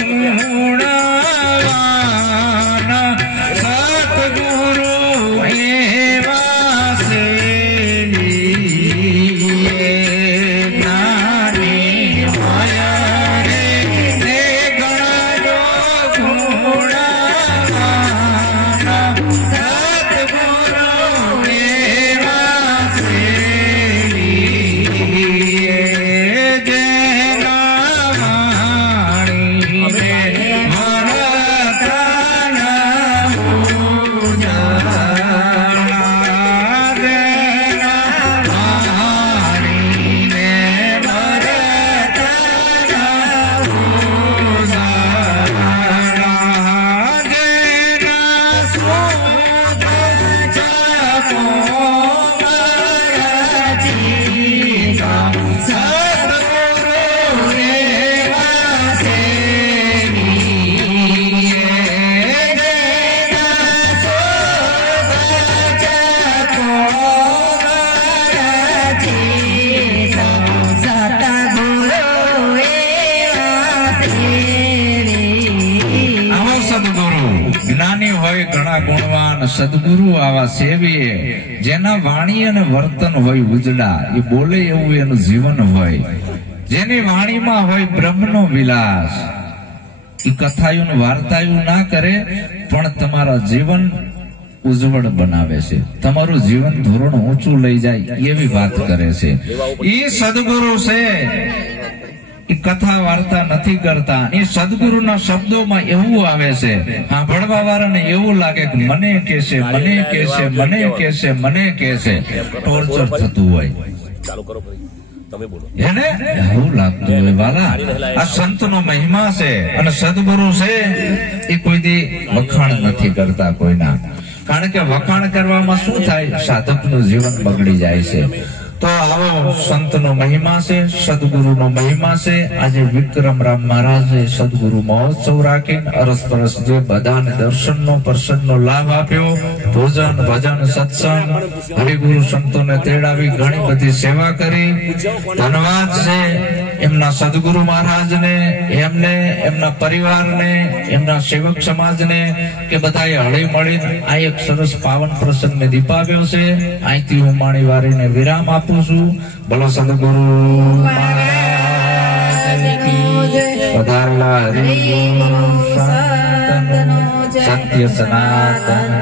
સદગુરુ એવા છે. જ્ઞાની હોય રે એ ઘણા ગુણવાન સદગુરુ આવા સેવીએ જેના વાણી અને વર્તન હોય ઉજળા. એ બોલે એવું એનું જીવન હોય. જેની વાણીમાં હોય બ્રહ્મનો વિલાસ. એ કથાયું વાર્તાયું ના કરે પણ તમારા જીવન ઉજ્જવળ બનાવે છે. તમારું જીવન ધોરણ ઊંચું લઈ જાય એવી વાત કરે છે. એ સદગુરુ છે. કથા વાર્તા નથી કરતા. એ સદગુરુના શબ્દોમાં એવું આવે છે, સાંભળવા વાળાને એવું લાગે કે મને કહેશે, મને કહેશે, મને કહેશે, મને કહેશે. ટોર્ચર થતું હોય એને એવું લાગતું હોય. વાલા, આ સંતનો મહિમા છે અને સદગુરુ છે એ કોઈ દી વખાણ નથી કરતા કોઈના. કારણ કે વખાણ કરવામાં શું થાય, સાધકનું જીવન બગડી જાય છે. તો આવો સંતનો મહિમા છે, સદગુરુનો મહિમા છે. આજે વિક્રમરામ મહારાજે સદગુરુ મહોત્સવ રાખીને અરસપરસ જે બધાને દર્શનનો પ્રસન્નનો લાભ આપ્યો. ભોજન ભજન સત્સંગ હરિગુરુ સંતોને તેડાવી ઘણી બધી સેવા કરી. ધન્યવાદ છે એમના સદગુરુ મહારાજને, એમને, એમના પરિવારને, એમના સેવક સમાજને કે બધાએ હળી મળી આ એક સરસ પાવન પ્રસંગને દીપાવ્યો છે. અહીંથી હું માણી વારીને વિરામ આપું છું. બોલો સદગુરુ મહારાજ કી જય. પધારેલા હરિગુરુ સંતનો સત્ય સનાતન